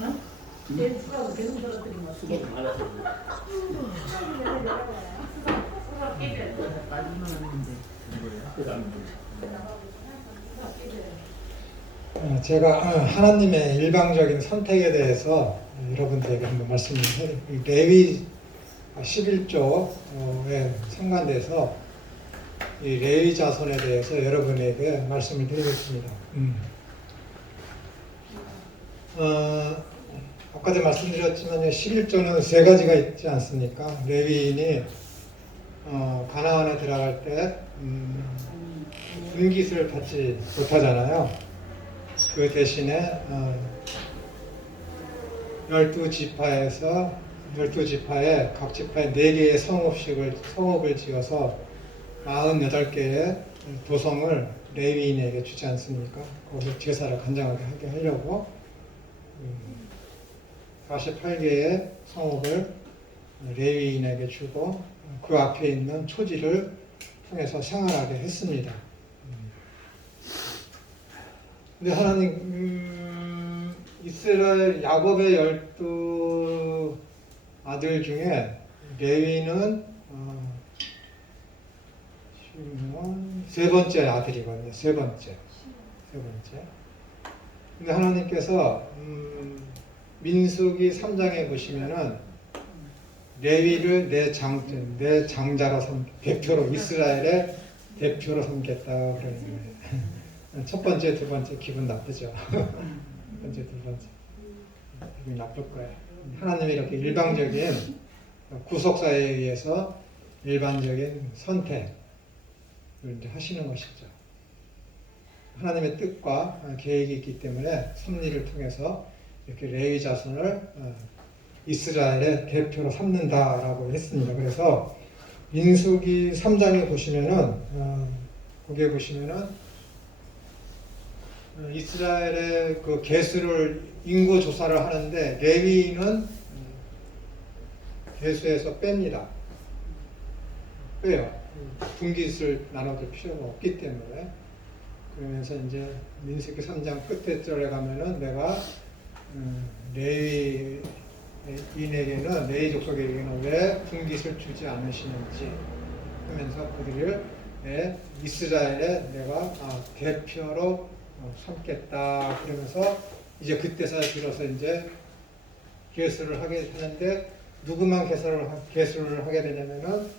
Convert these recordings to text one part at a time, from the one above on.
응? 내 수갑을 계속 떨어뜨리면 어떻게? 제가 하나님의 일방적인 선택에 대해서 여러분들에게 한번 말씀을 해드릴게요. 레위 11조에 상관돼서 이 레위 자손에 대해서 여러분에게 말씀을 드리겠습니다. 아까도 말씀드렸지만 11조는 세 가지가 있지 않습니까? 레위인이 가나안에 들어갈 때 분깃을 받지 못하잖아요. 그 대신에 12지파에서 12지파에 각 지파에 4개의 성읍을 지어서 48개의 도성을 레위인에게 주지 않습니까? 거기서 제사를 간장하게 하게 하려고 48개의 성읍을 레위인에게 주고 그 앞에 있는 초지를 통해서 생활하게 했습니다. 근데 하나님 이스라엘 야곱의 12 아들 중에 레위는 세 번째 아들이거든요. 세 번째. 근데 하나님께서 민수기 3장에 보시면은 레위를 내 장자로 대표로 이스라엘의 대표로 삼겠다 그러는 거예요. 첫 번째, 두 번째 기분 나쁘죠. 첫 번째, 두 번째 기분 나쁠 거예요. 하나님이 이렇게 일방적인 구속사에 의해서 일반적인 선택을 이제 하시는 것이죠. 하나님의 뜻과 계획이 있기 때문에 섭리를 통해서 이렇게 레위 자손을 이스라엘의 대표로 삼는다라고 했습니다. 그래서 민수기 3장에 보시면은 거기에 보시면은 이스라엘의 그 개수를 인구 조사를 하는데 레위인은 개수에서 뺍니다. 빼요. 분깃을 나눠줄 필요가 없기 때문에. 그러면서 이제 민수기 3장 끝에 절에 가면은 내가 레위인에게는 레위 족속에게는 왜 분깃을 주지 않으시는지 하면서 그들을 이스라엘에 내가 대표로 삼겠다 그러면서 이제 그때서 비로소 이제 개수를 하게 하는데 누구만 개수를 하게 되냐면은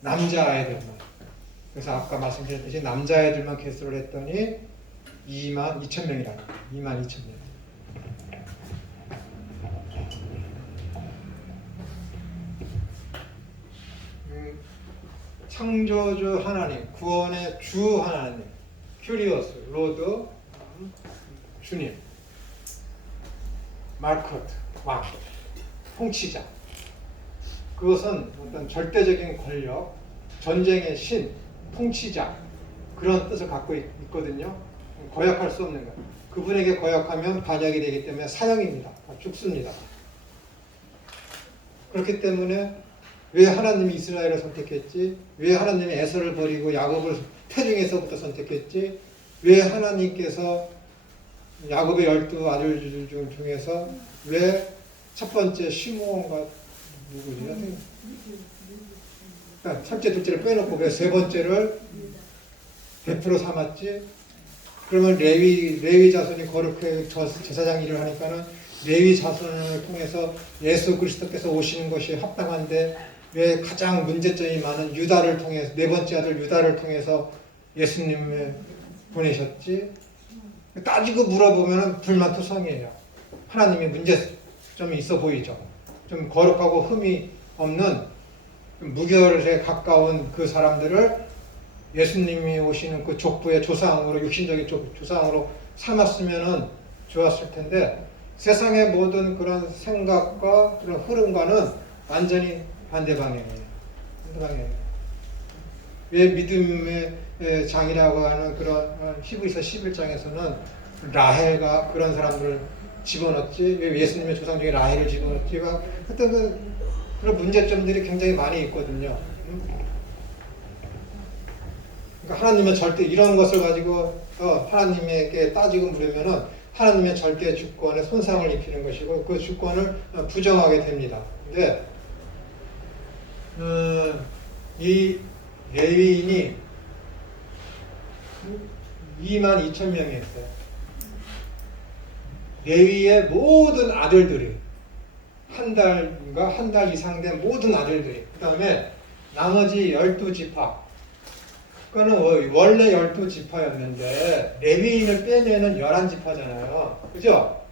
남자아이들만. 그래서 아까 말씀드렸듯이 남자아이들만 개수를 했더니 22,000명이라고. 22,000명. 창조주 하나님, 구원의 주 하나님, 큐리오스, 로드, 주님, 마르코트, 왕, 통치자. 그것은 어떤 절대적인 권력, 전쟁의 신, 통치자 그런 뜻을 갖고 있거든요. 거역할 수 없는 것. 그분에게 거역하면 반역이 되기 때문에 사형입니다. 죽습니다. 그렇기 때문에 왜 하나님이 이스라엘을 선택했지? 왜 하나님이 에서를 버리고 야곱을 태중에서부터 선택했지? 왜 하나님께서 야곱의 12아들 중에서 왜 첫 번째 시므온과 누구지? 첫째, 둘째를 빼놓고 왜 세 번째를 대표로 삼았지? 그러면 레위 자손이 거룩하게 제사장 일을 하니까는 레위 자손을 통해서 예수 그리스도께서 오시는 것이 합당한데 왜 가장 문제점이 많은 유다를 통해서 네 번째 아들 유다를 통해서 예수님을 보내셨지? 따지고 물어보면 불만투성이에요. 하나님이 문제점이 있어 보이죠. 좀 거룩하고 흠이 없는 무결에 가까운 그 사람들을 예수님이 오시는 그 족부의 조상으로 육신적인 조상으로 삼았으면 좋았을 텐데 세상의 모든 그런 생각과 그런 흐름과는 완전히 반대 방향이에요. 왜 믿음의 장이라고 하는 그런 히브리서 11장에서는 라헬과 그런 사람들을 집어넣지? 왜 예수님의 조상 중에 라헬을 집어넣지? 하여튼 그런 문제점들이 굉장히 많이 있거든요. 그러니까 하나님은 절대 이런 것을 가지고 하나님에게 따지고 물으면은 하나님의 절대 주권에 손상을 입히는 것이고 그 주권을 부정하게 됩니다. 근데 이 레위인이 22,000명이었어요. 레위의 모든 아들들이 한 달 이상 된 모든 아들들이 그 다음에 나머지 12지파 그거는 원래 12지파였는데 레위인을 빼내는 11지파잖아요. 그죠?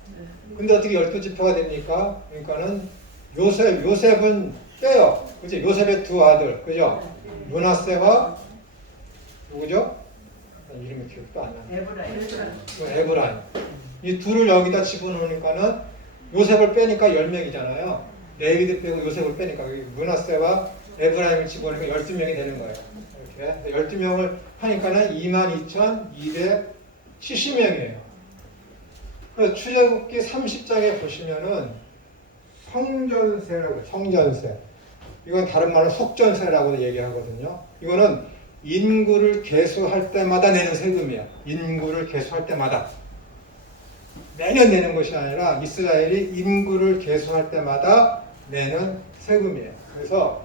근데 어떻게 12지파가 됩니까? 그러니까는 요셉은 빼요. 그죠? 요셉의 두 아들. 그죠? 므낫세와 누구죠? 이름이 기억도 안 나네. 에브라임. 이 둘을 여기다 집어넣으니까는 요셉을 빼니까 10명이잖아요. 레위드 빼고 요셉을 빼니까 므낫세와 에브라임을 집어넣으니까 12명이 되는 거예요. 이렇게 12명을 하니까는 22,270명이에요. 그래서 출애굽기 30장에 보시면은 성전세. 이건 다른 말로 속전세라고 얘기하거든요. 이거는 인구를 계수할 때마다 내는 세금이에요. 인구를 계수할 때마다. 매년 내는 것이 아니라 이스라엘이 인구를 계수할 때마다 내는 세금이에요. 그래서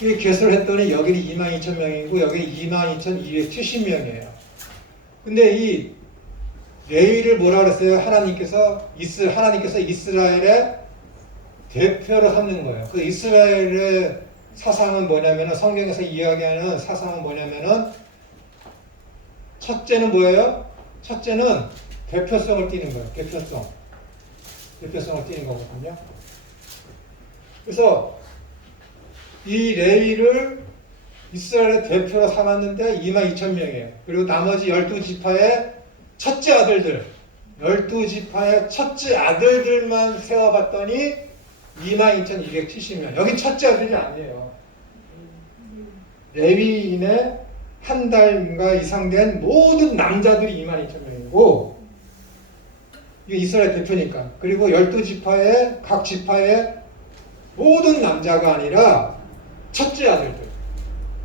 이 계수를 했더니 여기는 22,000명이고 여기는 22,270명이에요. 근데 이 레위를 뭐라 그랬어요? 하나님께서 이스라엘의 대표로 삼는 거예요. 그 이스라엘의 사상은 뭐냐면은 성경에서 이야기하는 사상은 뭐냐면은 첫째는 뭐예요? 첫째는 대표성을 띠는 거예요. 대표성을 띠는 거거든요. 그래서 이 레위를 이스라엘의 대표로 삼았는데 22,000명이에요. 그리고 나머지 12지파의 첫째 아들들, 12지파의 첫째 아들들만 세워봤더니 22,270명. 여긴 첫째 아들이 아니에요. 레위인의 한 달인가 이상 된 모든 남자들이 22,000명이고 이게 이스라엘 대표니까. 그리고 12지파의 각 지파의 모든 남자가 아니라 첫째 아들들.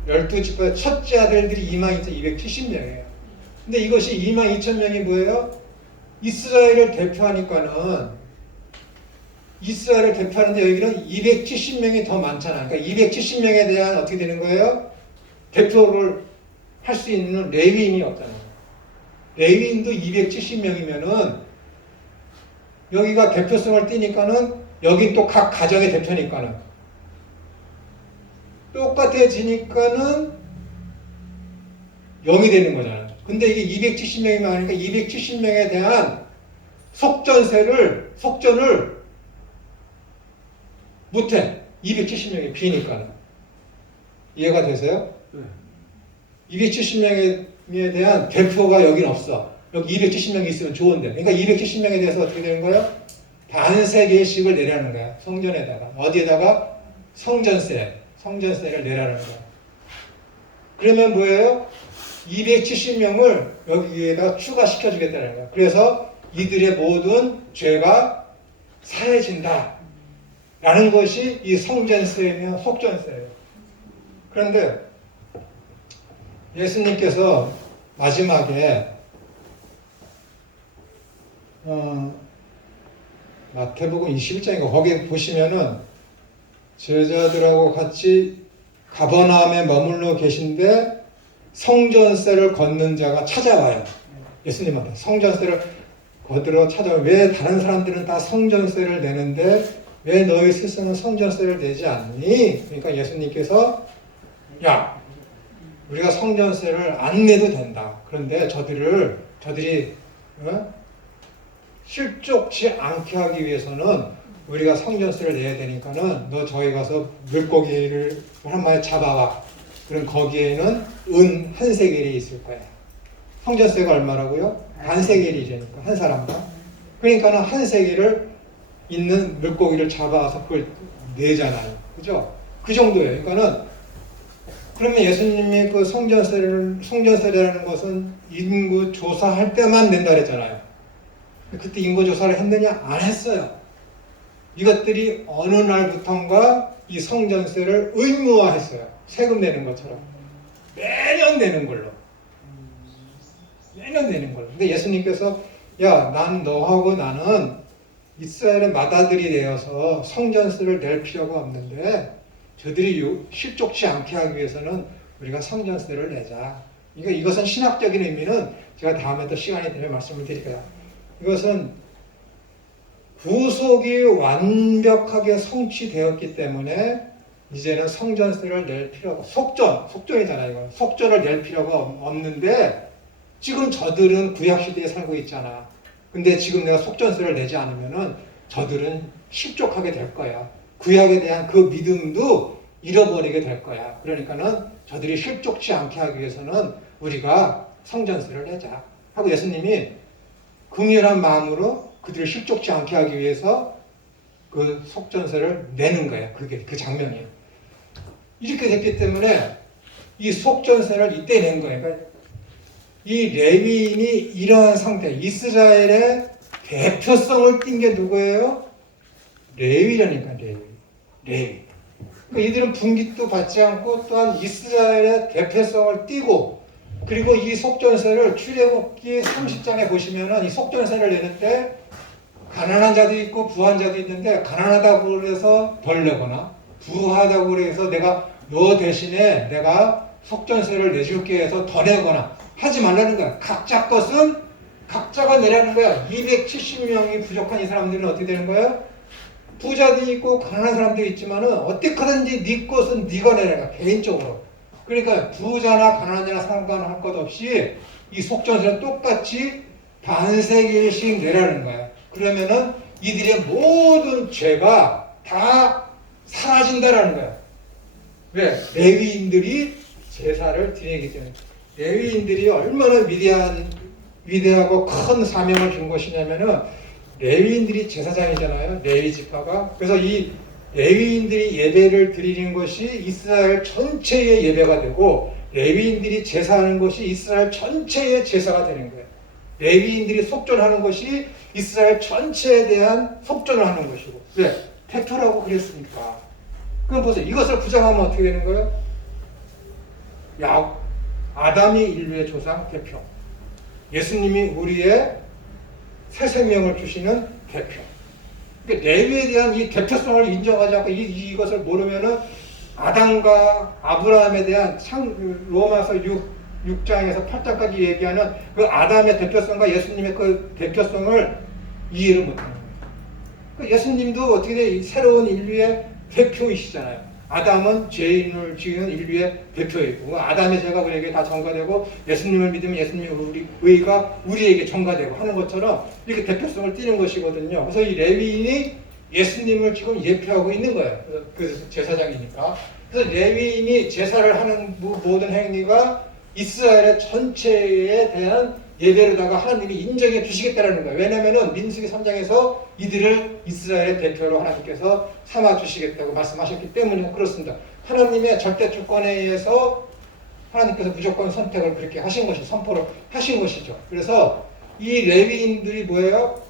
12지파의 첫째 아들들이 22,270명이에요. 근데 이것이 22,000명이 뭐예요? 이스라엘을 대표하니까는 이스라엘을 대표하는데 여기는 270명이 더 많잖아요. 그러니까 270명에 대한 어떻게 되는 거예요? 대표를 할 수 있는 레위인이 없잖아요. 레위인도 270명이면은 여기가 대표성을 띠니까는 여긴 또 각 가정의 대표니까는 똑같아지니까는 0이 되는 거잖아요. 근데 이게 270명이 많으니까 270명에 대한 속전을 못해. 270명이 비니까. 이해가 되세요? 네. 270명에 대한 대표가 여긴 없어. 여기 270명이 있으면 좋은데. 그러니까 270명에 대해서 어떻게 되는 거예요? 반세 개씩을 내라는 거야. 성전에다가. 어디에다가? 성전세를 내라는 거야. 그러면 뭐예요? 270명을 여기에다 추가시켜주겠다는 거야. 그래서 이들의 모든 죄가 사해진다. 라는 것이 이 성전세이며 속전세예요. 그런데 예수님께서 마지막에 마태복음 21장인가 거기 보시면은 제자들하고 같이 가버나움에 머물러 계신데 성전세를 걷는 자가 찾아와요. 예수님한테 성전세를 거들어 찾아와요. 왜 다른 사람들은 다 성전세를 내는데 왜 너희 스스로는 성전세를 내지 않니? 그러니까 예수님께서 야, 우리가 성전세를 안 내도 된다. 그런데 저들이 실족치 않게 하기 위해서는 우리가 성전세를 내야 되니까는 너 저기 가서 물고기를 한 마리 잡아와. 그럼 거기에는 은 한 세겔이 있을 거야. 성전세가 얼마라고요? 한 세겔이니까 한 사람당. 그러니까는 한 세겔을 있는 물고기를 잡아서 그걸 내잖아요. 그죠? 그 정도예요. 그러니까는 그러면 예수님이 그 성전세라는 것은 인구 조사할 때만 낸다 그랬잖아요. 그때 인구 조사를 했느냐? 안 했어요. 이것들이 어느 날부턴가 이 성전세를 의무화했어요. 세금 내는 것처럼. 매년 내는 걸로. 매년 내는 거예요. 근데 예수님께서 야, 난 너하고 나는 이스라엘의 맏아들이 되어서 성전세를 낼 필요가 없는데 저들이 실족치 않게 하기 위해서는 우리가 성전세를 내자. 그러니까 이것은 신학적인 의미는 제가 다음에 또 시간이 되면 말씀을 드릴게요. 이것은 구속이 완벽하게 성취되었기 때문에 이제는 성전세를 낼 필요가 속전이잖아요. 이건. 속전을 낼 필요가 없는데 지금 저들은 구약시대에 살고 있잖아. 근데 지금 내가 속전세를 내지 않으면은 저들은 실족하게 될 거야. 구약에 대한 그 믿음도 잃어버리게 될 거야. 그러니까는 저들이 실족치 않게 하기 위해서는 우리가 성전세를 내자. 하고 예수님이 긍휼한 마음으로 그들을 실족치 않게 하기 위해서 그 속전세를 내는 거예요. 그게 그 장면이에요. 이렇게 됐기 때문에 이 속전세를 이때 낸 거예요. 그러니까 이 레위인이 이러한 상태, 이스라엘의 대표성을 띈 게 누구예요? 레위라니까, 레위. 그러니까 이들은 분깃도 받지 않고 또한 이스라엘의 대표성을 띠고, 그리고 이 속전세를 출애굽기 30장에 보시면은 이 속전세를 내는 때 가난한 자도 있고 부한 자도 있는데, 가난하다고 그래서 벌 내거나 부하다고 그래서 내가 너 대신에 내가 속전세를 내줄게 해서 더 내거나 하지 말라는 거야. 각자 것은 각자가 내라는 거야. 270명이 부족한 이 사람들은 어떻게 되는 거야? 부자도 있고 가난한 사람도 있지만은 어떻게든지 네 것은 네가 내라. 개인적으로. 그러니까 부자나 가난한 자나 상관할 것 없이 이 속전세는 똑같이 반세기일씩 내라는 거야. 그러면은 이들의 모든 죄가 다 사라진다라는 거야. 왜? 레위인들이 제사를 드리기 때문에. 레위인들이 얼마나 위대하고 큰 사명을 준 것이냐면은 레위인들이 제사장이잖아요. 레위 지파가. 그래서 이 레위인들이 예배를 드리는 것이 이스라엘 전체의 예배가 되고 레위인들이 제사하는 것이 이스라엘 전체의 제사가 되는 거예요. 레위인들이 속전하는 것이 이스라엘 전체에 대한 속전을 하는 것이고. 왜? 대표라고 그랬으니까. 그럼 보세요. 이것을 부정하면 어떻게 되는 거예요? 아담이 인류의 조상 대표. 예수님이 우리의 새 생명을 주시는 대표. 그러니까 레위에 대한 이 대표성을 인정하지 않고 이것을 모르면은 아담과 아브라함에 대한 로마서 6장에서 8장까지 얘기하는 그 아담의 대표성과 예수님의 그 대표성을 이해를 못하는 거예요. 그러니까 예수님도 어떻게 돼? 새로운 인류의 대표이시잖아요. 아담은 죄인을 지은 인류의 대표이고 아담의 죄가 우리에게 다 전가되고 예수님을 믿으면 예수님의 의가 우리에게 전가되고 하는 것처럼 이렇게 대표성을 띠는 것이거든요. 그래서 이 레위인이 예수님을 지금 예표하고 있는 거예요. 그 제사장이니까. 그래서 레위인이 제사를 하는 모든 행위가 이스라엘의 전체에 대한 예배로다가 하나님이 인정해 주시겠다는 거예요. 왜냐하면 민수기 3장에서 이들을 이스라엘의 대표로 하나님께서 삼아 주시겠다고 말씀하셨기 때문에 그렇습니다. 하나님의 절대 주권에 의해서 하나님께서 무조건 선택을 그렇게 하신 것이 선포를 하신 것이죠. 그래서 이 레위인들이 뭐예요?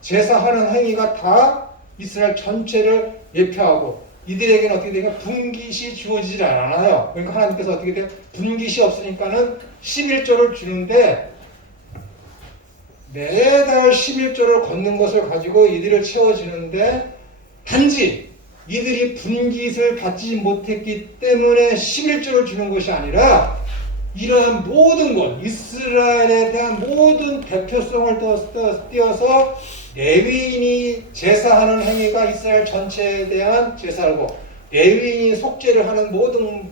제사하는 행위가 다 이스라엘 전체를 예표하고 이들에게는 어떻게 되냐? 분깃이 주어지질 않아요. 그러니까 하나님께서 어떻게 돼요? 분깃이 없으니까는 11조를 주는데 매달 11조를 걷는 것을 가지고 이들을 채워주는데 단지 이들이 분깃을 받지 못했기 때문에 11조를 주는 것이 아니라 이러한 모든 것, 이스라엘에 대한 모든 대표성을 띄어서 레위인이 제사하는 행위가 이스라엘 전체에 대한 제사고 레위인이 속죄를 하는 모든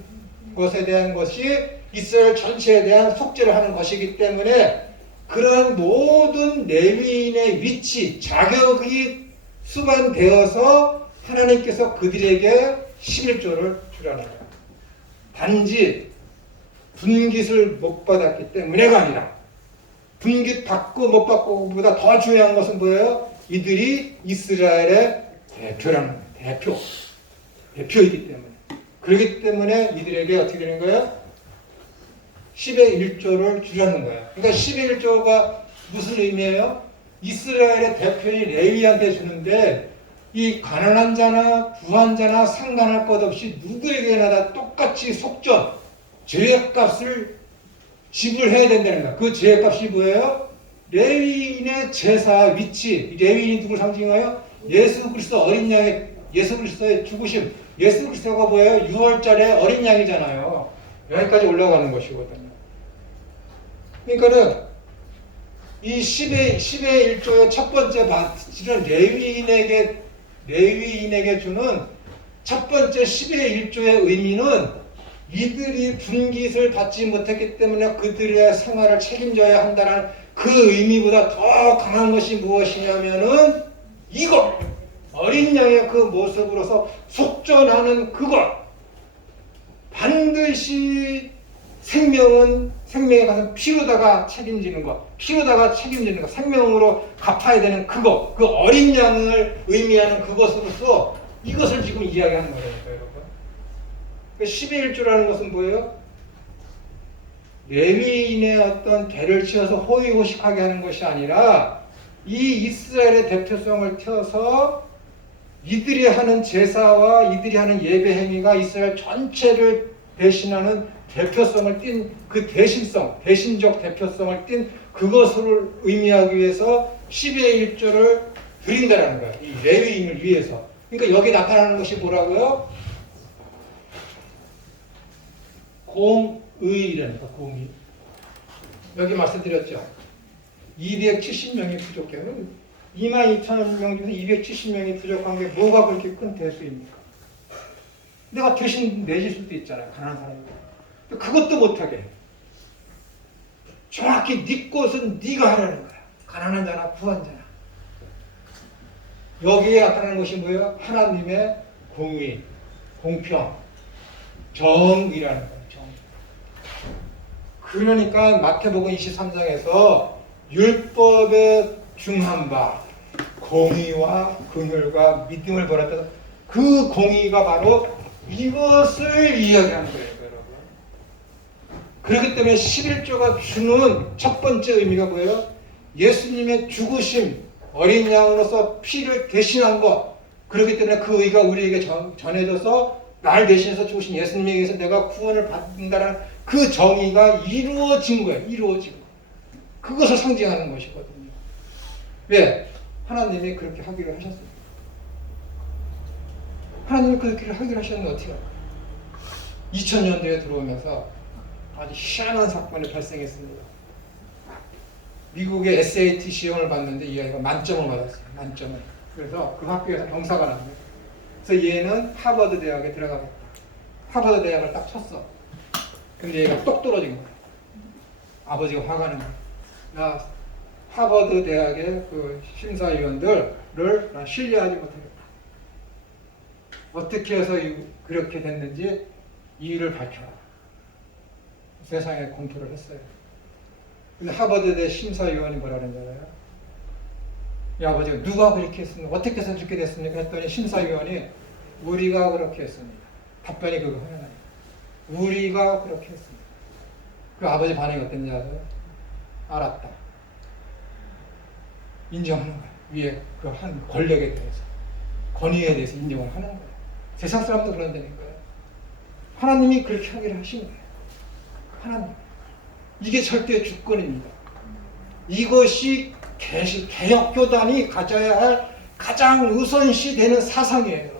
것에 대한 것이 이스라엘 전체에 대한 속죄를 하는 것이기 때문에 그런 모든 레위인의 위치, 자격이 수반되어서 하나님께서 그들에게 11조를 주라는 거예요. 단지 분깃을 못 받았기 때문에가 아니라 분깃 받고 못 받고보다 더 중요한 것은 뭐예요? 이들이 이스라엘의 대표이기 때문에. 그렇기 때문에 이들에게 어떻게 되는 거예요? 10의 1조를 주려는 거예요. 그러니까 10의 1조가 무슨 의미예요? 이스라엘의 대표인 레위한테 주는데 이 가난한 자나 부한 자나 상관할 것 없이 누구에게나 다 똑같이 속전, 죄값을 지불해야 된다는 거야. 그 죄값이 뭐예요? 레위인의 제사 위치. 레위인이 누굴 상징해요? 예수 그리스도 어린 양의 예수 그리스도의 죽으심. 예수 그리스도가 뭐예요? 6월절에 어린 양이잖아요. 여기까지 올라가는 것이거든요. 그러니까는 이 10의 1조의 첫 번째 실은 레위인에게 주는 첫 번째 10의 1조의 의미는 이들이 분깃을 받지 못했기 때문에 그들의 생활을 책임져야 한다는 그 의미보다 더 강한 것이 무엇이냐면은 이것! 어린 양의 그 모습으로서 속전하는 그것! 반드시 생명에 가서 피로다가 책임지는 것, 생명으로 갚아야 되는 그것, 그 어린 양을 의미하는 그것으로서 이것을 지금 이야기하는 거라니까요, 여러분. 10의 1조라는 것은 뭐예요? 레위인의 어떤 배를 지어서 호의호식하게 하는 것이 아니라 이 이스라엘의 대표성을 펴서 이들이 하는 제사와 이들이 하는 예배 행위가 이스라엘 전체를 대신하는 대표성을 띤 그 대신적 대표성을 띤 그것을 의미하기 위해서 10의 1조를 드린다는 거예요. 이 레위인을 위해서. 그러니까 여기 나타나는 것이 뭐라고요? 공의라는 거, 공의. 여기 말씀드렸죠. 270명이 부족해요. 22,000명 중에서 270명이 부족한 게 뭐가 그렇게 큰 대수입니까? 내가 대신 내줄 수도 있잖아요. 가난한 사람이. 그것도 못하게. 정확히 네 것은 네가 하라는 거야. 가난한 자나 부한 자나. 여기에 나타나는 것이 뭐예요? 하나님의 공의, 공평, 정의라는 거예요. 정. 그러니까 마태복음 23장에서 율법의 중한 바 공의와 긍휼과 믿음을 벌였다. 그 공의가 바로 이것을 이야기하는 거예요, 여러분. 그렇기 때문에 11조가 주는 첫 번째 의미가 뭐예요? 예수님의 죽으심, 어린 양으로서 피를 대신한 것. 그렇기 때문에 그 의가 우리에게 전해져서 날 대신해서 죽으신 예수님에게서 내가 구원을 받는다는 그 정의가 이루어진 거예요. 이루어진 거. 그것을 상징하는 것이거든요. 왜? 하나님이 그렇게 하기로 하셨습니다. 하나님이 그렇게 하기로 하셨는데 어떻게 할까요? 2000년대에 들어오면서 아주 희한한 사건이 발생했습니다. 미국의 SAT 시험을 봤는데 이 아이가 만점을 받았어요. 만점을. 그래서 그 학교에서 경사가 났어요. 그래서 얘는 하버드 대학에 들어가겠다. 하버드 대학을 딱 쳤어. 근데 얘가 똑 떨어진 거예요. 아버지가 화가 나는 거예요. 나 하버드 대학의 그 심사위원들을 난 신뢰하지 못하겠다. 어떻게 해서 그렇게 됐는지 이유를 밝혀라. 세상에 공표를 했어요. 근데 하버드대 심사위원이 뭐라는 줄 알아요? 이 아버지가 누가 그렇게 했습니까? 어떻게 해서 그렇게 됐습니까? 했더니 심사위원이 우리가 그렇게 했습니다. 답변이 그거 하나예요. 우리가 그렇게 했습니다. 그 아버지 반응이 어땠는지 아세요? 알았다. 인정하는 거예요. 위에 그 한 권력에 대해서, 권위에 대해서 인정을 하는 거예요. 세상 사람도 그런다니까요. 하나님이 그렇게 하기로 하신 거예요. 하나님. 이게 절대 주권입니다. 이것이 개혁교단이 가져야 할 가장 우선시 되는 사상이에요.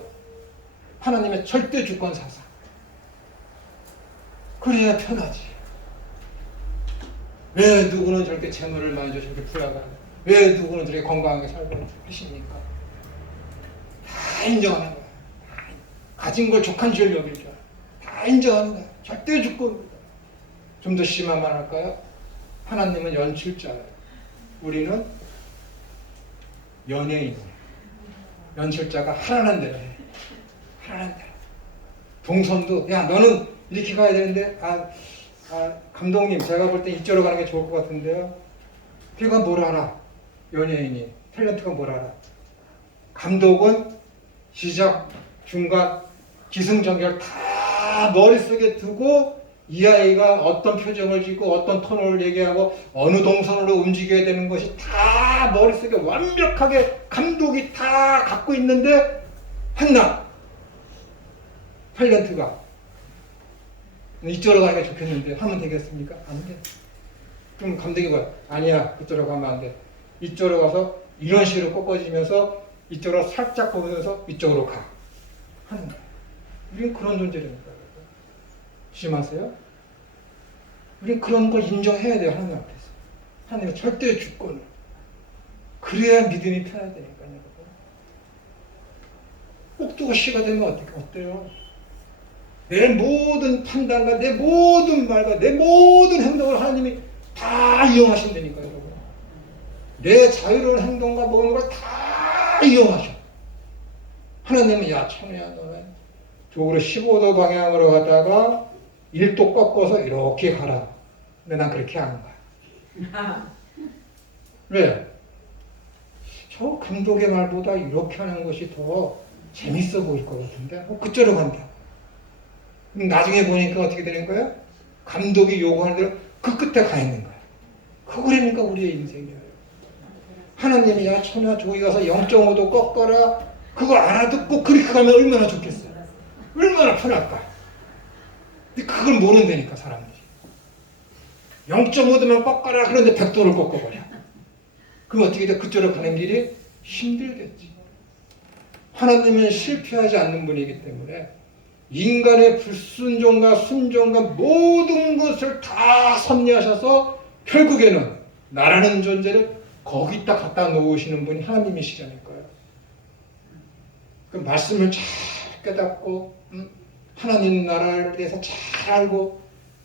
하나님의 절대 주권 사상. 그래야 편하지. 왜 누구는 저렇게 재물을 많이 줘 저렇게 부여가는, 왜 누구는 저렇게 건강하게 살고 하십니까? 다 인정하는 거야. 가진 걸 족한줄 여길 줄 알아. 다 인정하는 거야. 절대 주권입니다. 좀 더 심한 말 할까요? 하나님은 연출자예요. 우리는 연예인이에요. 연출자가 하라는 대로 해. 하라는 대로. 동선도 야 너는 이렇게 가야 되는데 감독님 제가 볼 때 이쪽으로 가는 게 좋을 것 같은데요. 걔가 뭘 알아? 연예인이. 탤런트가 뭘 알아? 감독은 시작, 중간, 기승전결 다 머릿속에 두고 이 아이가 어떤 표정을 짓고 어떤 톤을 얘기하고 어느 동선으로 움직여야 되는 것이 다 머릿속에 완벽하게 감독이 다 갖고 있는데 한나 탤런트가 이쪽으로 가는 게 좋겠는데 하면 되겠습니까? 안 돼. 그럼 감독이 뭐야? 아니야, 그쪽으로 가면 안 돼. 이쪽으로 가서 이런 식으로 꺾어지면서 이쪽으로 살짝 보면서 이쪽으로 가. 하는 거야. 우리는 그런 존재라니까. 조심하세요. 우리는 그런 걸 인정해야 돼요, 하나님 앞에서. 하나님의 절대의 주권을. 그래야 믿음이 편하다니까요. 꼭두가 씨가 되면 어때요? 내 모든 판단과 내 모든 말과 내 모든 행동을 하나님이 다 이용하신다니까요, 여러분. 내 자유로운 행동과 모든 걸 다 이용하셔. 하나님은 야, 청이야, 너는 저으로 15도 방향으로 가다가 1도 꺾어서 이렇게 가라. 근데 난 그렇게 안 가. 왜? 저 감독의 말보다 이렇게 하는 것이 더 재밌어 보일 것 같은데 그쪽으로 간다. 나중에 보니까 어떻게 되는 거야? 감독이 요구하는 대로 그 끝에 가 있는 거야. 그거라니까 우리의 인생이에요. 하나님이 야 천하 저기 가서 0.5도 꺾어라. 그거 알아듣고 그렇게 가면 얼마나 좋겠어요. 얼마나 편할까. 근데 그걸 모른다니까 사람들이. 0.5도만 꺾어라. 그런데 100도를 꺾어버려. 그럼 어떻게 돼? 그쪽으로 가는 길이 힘들겠지. 하나님은 실패하지 않는 분이기 때문에 인간의 불순종과 순종과 모든 것을 다 섭리하셔서 결국에는 나라는 존재를 거기다 갖다 놓으시는 분이 하나님이시라니까요. 그 말씀을 잘 깨닫고 하나님 나라에 대해서 잘 알고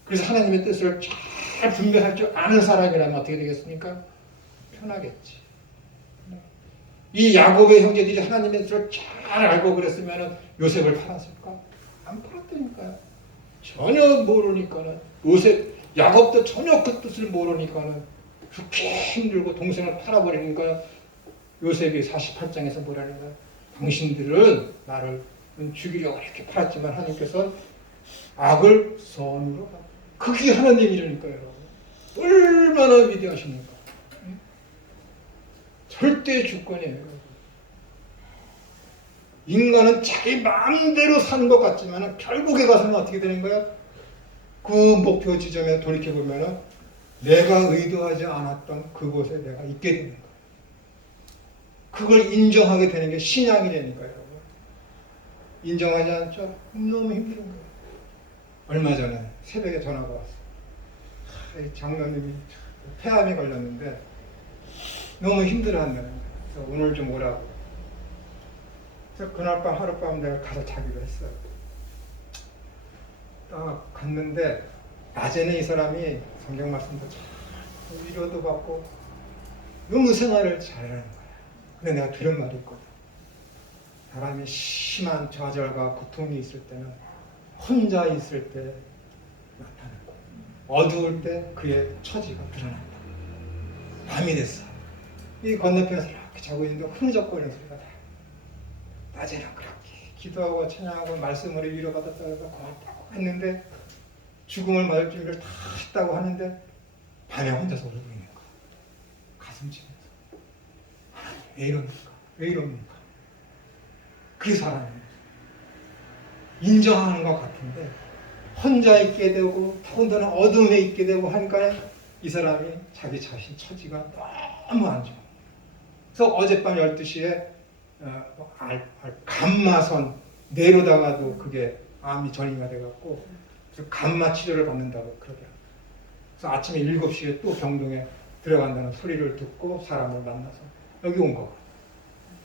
그래서 하나님의 뜻을 잘 분별할 줄 아는 사람이라면 어떻게 되겠습니까? 편하겠지. 이 야곱의 형제들이 하나님의 뜻을 잘 알고 그랬으면 요셉을 팔았을까? 안 팔았다니까요. 전혀 모르니까는 야곱도 전혀 그 뜻을 모르니까는 그렇게 힘들고 동생을 팔아버리니까 요셉이 48장에서 뭐라는 거야? 당신들은 나를 죽이려고 이렇게 팔았지만 하나님께서 악을 선으로 그게 하나님이라니까요. 얼마나 위대하십니까? 절대 주권이에요. 인간은 자기 마음대로 사는 것 같지만 결국에 가서는 어떻게 되는 거야? 그 목표 지점에 돌이켜보면 내가 의도하지 않았던 그곳에 내가 있게 되는 거야. 그걸 인정하게 되는 게 신앙이라니까요. 인정하지 않죠? 너무 힘든 거예요. 얼마 전에 새벽에 전화가 왔어. 장로님이 폐암에 걸렸는데 너무 힘들어한다는 거예요. 그래서 오늘 좀 오라고. 그래서 그날 밤 하룻밤 내가 가서 자기로 했어요. 딱 갔는데 낮에는 이 사람이 성경 말씀도 잘 위로도 받고 너무 생활을 잘하는 거야. 근데 내가 들은 말이 있거든. 사람이 심한 좌절과 고통이 있을 때는 혼자 있을 때 나타나고 어두울 때 그의 처지가 드러난다. 밤이 됐어. 이 건너편에서 이렇게 자고 있는데 흐느적거리는 소리가 나. 낮에는 그렇게 기도하고 찬양하고 말씀으로 위로받았다고 고맙다고 했는데 죽음을 맞을 준비를 다 했다고 하는데 밤에 혼자서 울고 있는 거야. 가슴 치면서. 하나님 왜 이럽니까? 왜 이럽니까? 그 사람은 인정하는 것 같은데 혼자 있게 되고 더군다나 어둠에 있게 되고 하니까 이 사람이 자기 자신 처지가 너무 안 좋아. 그래서 어젯밤 12시에 감마선 내려다가도 그게 암이 전이가 돼갖고 그래서 감마 치료를 받는다고 그러더라고요. 그래서 아침에 7시에 또 병동에 들어간다는 소리를 듣고 사람을 만나서 여기 온 거고.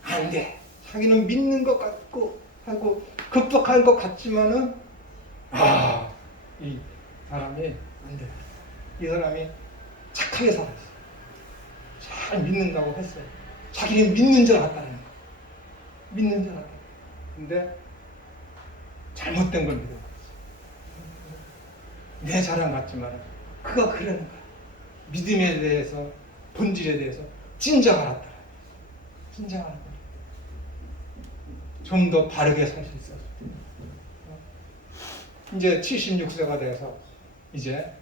안 돼. 자기는 믿는 것 같고 하고 극복하는 것 같지만은 이 사람이 안 돼. 이 사람이 착하게 살았어. 잘 믿는다고 했어요. 자기는 믿는 줄 알았다는 거. 믿는 줄 알았다. 근데 잘못된 걸 믿어버렸어. 내 자랑 같지만 그가 그러는 거야. 믿음에 대해서 본질에 대해서 진작 알았다. 진작 알았다. 좀 더 바르게 살 수 있었을 텐데. 이제 76세가 돼서 이제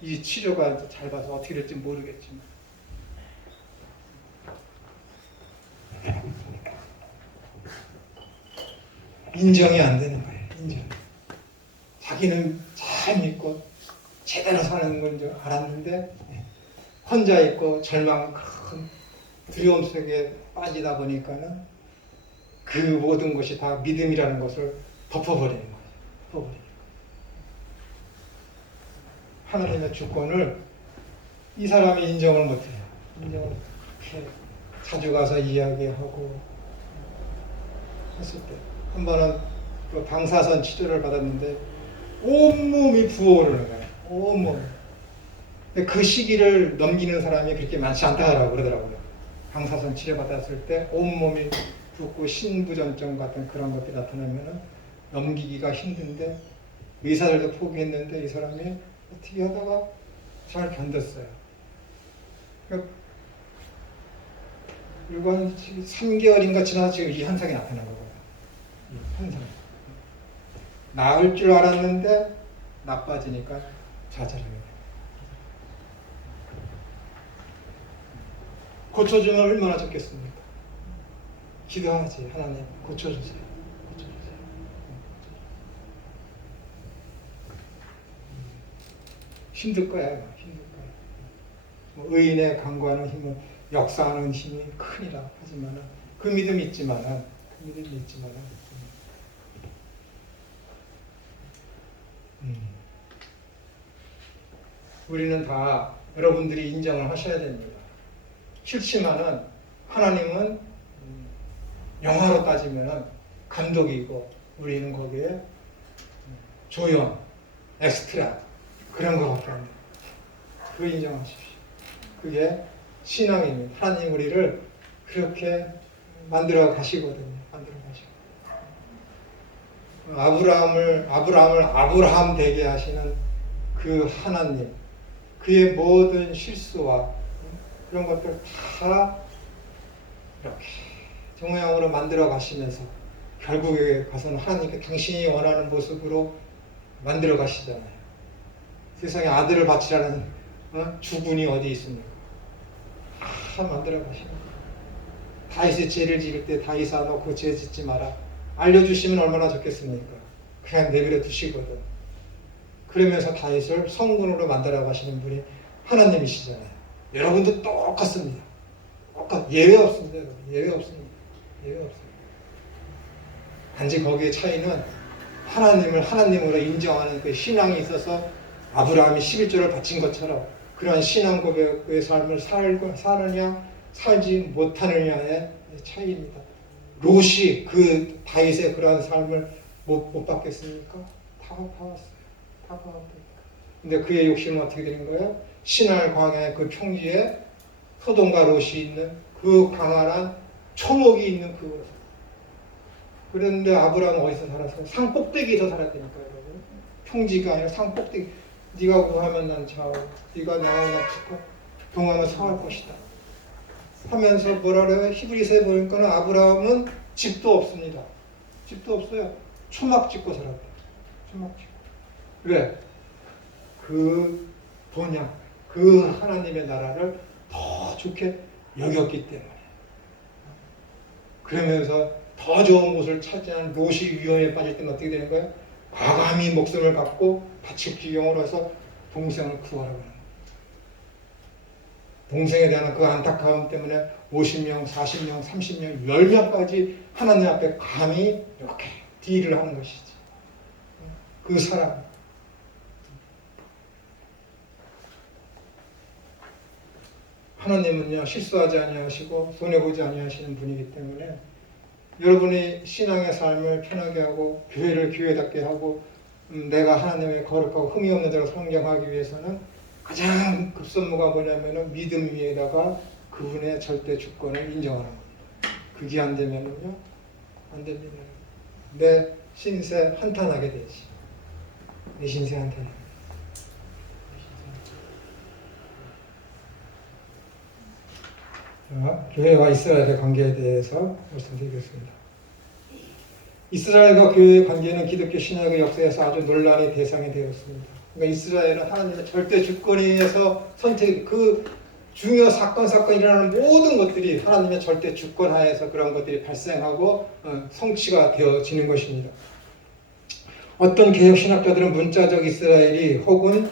이 치료가 이제 잘 봐서 어떻게 될지 모르겠지만 인정이 안 되는 거예요. 인정. 자기는 잘 믿고 제대로 사는 건 줄 알았는데 혼자 있고 절망 큰 두려움 속에 빠지다 보니까는 그 모든 것이 다 믿음이라는 것을 덮어버리는 거예요. 덮어버리는 거예요. 하나님의 주권을 이 사람이 인정을 못해요. 인정을 이렇게 자주 가서 이야기하고 했을 때 한 번은 그 방사선 치료를 받았는데 온몸이 부어오르는 거예요. 온몸. 그 시기를 넘기는 사람이 그렇게 많지 않다라고 그러더라고요. 방사선 치료 받았을 때 온몸이 붓고 신부전증 같은 그런 것들이 나타나면은 넘기기가 힘든데 의사들도 포기했는데 이 사람이 어떻게 하다가 잘 견뎠어요. 그리고 한 3개월인가 지나서 지금 이 현상이 나타난 거거든요. 이 현상. 나을 줄 알았는데 나빠지니까 좌절하게 돼요. 고쳐주면 얼마나 좋겠습니까? 기도하지. 하나님 고쳐주세요. 고쳐주세요. 힘들 거야. 힘들 거야. 의인의 간구하는 힘은 역사하는 힘이 크니라 하지만은 그 믿음이 있지만은 우리는 다 여러분들이 인정을 하셔야 됩니다. 싫지만은 하나님은 영화로 따지면은 감독이고 우리는 거기에 조연, 엑스트라 그런 것밖에 안 돼요. 그거 인정하십시오. 그게 신앙입니다. 하나님 우리를 그렇게 만들어 가시거든요. 만들어 가시고 아브라함을 아브라함 되게 하시는 그 하나님, 그의 모든 실수와 그런 것들 다 이렇게 정모양으로 만들어 가시면서 결국에 가서는 하나님께 당신이 원하는 모습으로 만들어 가시잖아요. 세상에 아들을 바치라는 주군이 어디 있습니까? 다 만들어 가시는 거예요. 다윗이 죄를 지을 때 다윗아 너 그 죄 짓지 마라. 알려주시면 얼마나 좋겠습니까? 그냥 내버려 두시거든. 그러면서 다윗을 성군으로 만들어 가시는 분이 하나님이시잖아요. 여러분도 똑같습니다. 예외 없습니다. 예외 없습니다. 예외 없습니다. 단지 거기에 차이는 하나님을 하나님으로 인정하는 그 신앙이 있어서 아브라함이 11조를 바친 것처럼 그런 신앙 고백의 삶을 사느냐 살지 못하느냐의 차이입니다. 롯이 그 다윗의 그러한 삶을 못 받겠습니까? 다 봐왔어요. 다 봐왔다니까. 근데 그의 욕심은 어떻게 되는 거예요? 시날 광야의 그 평지에 소돔과 롯이 있는 그 가난한 초목이 있는 그곳. 그런데 아브라함은 어디서 살았어요? 산 꼭대기에서 살았다니까요, 여러분. 평지가 아니라 산 꼭대기. 네가 구하면 난 좌우, 네가 나오면 북하, 동하면 서할 것이다. 하면서 뭐라 그래요? 히브리서에 보니까 아브라함은 집도 없습니다. 집도 없어요. 초막 짓고 살았대요. 초막 짓고. 왜? 그 본향, 그 하나님의 나라를 더 좋게 여겼기 때문에. 그러면서 더 좋은 곳을 차지한 롯이 위험에 빠질 때는 어떻게 되는 거예요? 과감히 목숨을 갖고 바칠 지경으로 해서 동생을 구하라고 하는 거예요. 동생에 대한 그 안타까움 때문에 50명, 40명, 30명, 10명까지 하나님 앞에 감히 이렇게 딜을 하는 것이지. 그 사람. 하나님은요 실수하지 아니하시고 손해보지 아니하시는 분이기 때문에 여러분의 신앙의 삶을 편하게 하고 교회를 교회답게 하고 내가 하나님의 거룩하고 흠이 없는 대로 성경하기 위해서는 가장 급선무가 뭐냐면은 믿음 위에다가 그분의 절대 주권을 인정하는 겁니다. 그게 안 되면은요 안 됩니다. 내 신세 한탄하게 되지. 내 신세 한탄하게. 교회와 이스라엘의 관계에 대해서 말씀드리겠습니다. 이스라엘과 교회의 관계는 기독교 신학의 역사에서 아주 논란의 대상이 되었습니다. 그러니까 이스라엘은 하나님의 절대 주권에 의해서 그 중요 사건이 일어나는 모든 것들이 하나님의 절대 주권 하에서 그런 것들이 발생하고 성취가 되어지는 것입니다. 어떤 개혁 신학자들은 문자적 이스라엘이 혹은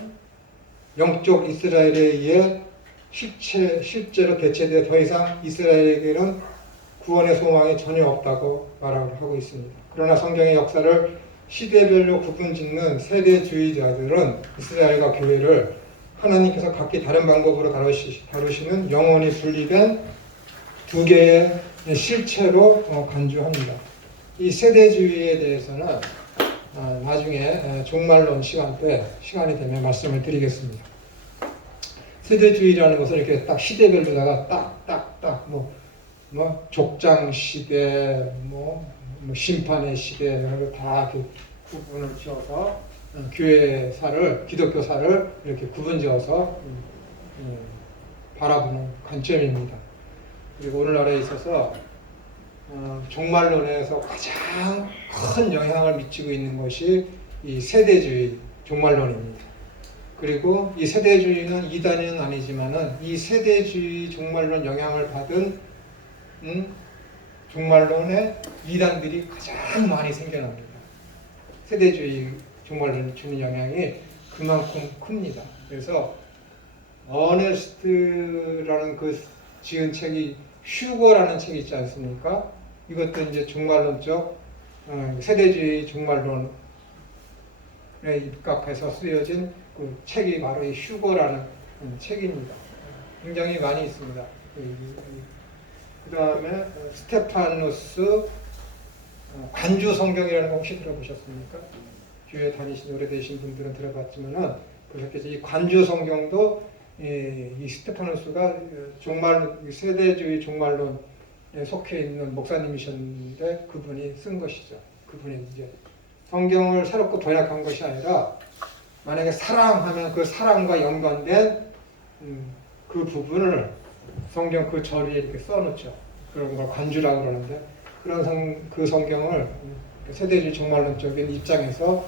영적 이스라엘에 의해 실제로 대체돼 더 이상 이스라엘에게는 구원의 소망이 전혀 없다고 말하고 있습니다. 그러나 성경의 역사를 시대별로 구분짓는 세대주의자들은 이스라엘과 교회를 하나님께서 각기 다른 방법으로 다루시는 영원히 분리된 두 개의 실체로 간주합니다. 이 세대주의에 대해서는 나중에 종말론 시간이 되면 말씀을 드리겠습니다. 세대주의라는 것은 이렇게 딱 시대별로다가 딱딱딱 족장 시대, 심판의 시대 다 이렇게 구분을 지어서 교회사를 기독교사를 이렇게 구분지어서 바라보는 관점입니다. 그리고 오늘날에 있어서 종말론에서 가장 큰 영향을 미치고 있는 것이 이 세대주의 종말론입니다. 그리고 이 세대주의는 이단은 아니지만은 이 세대주의 종말론 영향을 받은 종말론의 이단들이 가장 많이 생겨납니다. 세대주의 종말론이 주는 영향이 그만큼 큽니다. 그래서 어네스트라는 그 지은 책이 휴거라는 책이 있지 않습니까? 이것도 이제 종말론적 세대주의 종말론에 입각해서 쓰여진 그 책이 바로 이 휴거라는 책입니다. 굉장히 많이 있습니다. 그 다음에 스테파노스 관주 성경이라는 거 혹시 들어보셨습니까? 교회 다니신 오래되신 분들은 들어봤지만은 보셨겠죠. 이 관주 성경도 이 스테파노스가 세대주의 종말론에 속해 있는 목사님이셨는데 그분이 쓴 것이죠. 그분이 이제 성경을 새롭게 번역한 것이 아니라 만약에 사랑하면 그 사랑과 연관된 그 부분을 성경 그 절 위에 이렇게 써놓죠. 그런 걸 관주라고 그러는데 그 성경을 세대주의 종말론적인 입장에서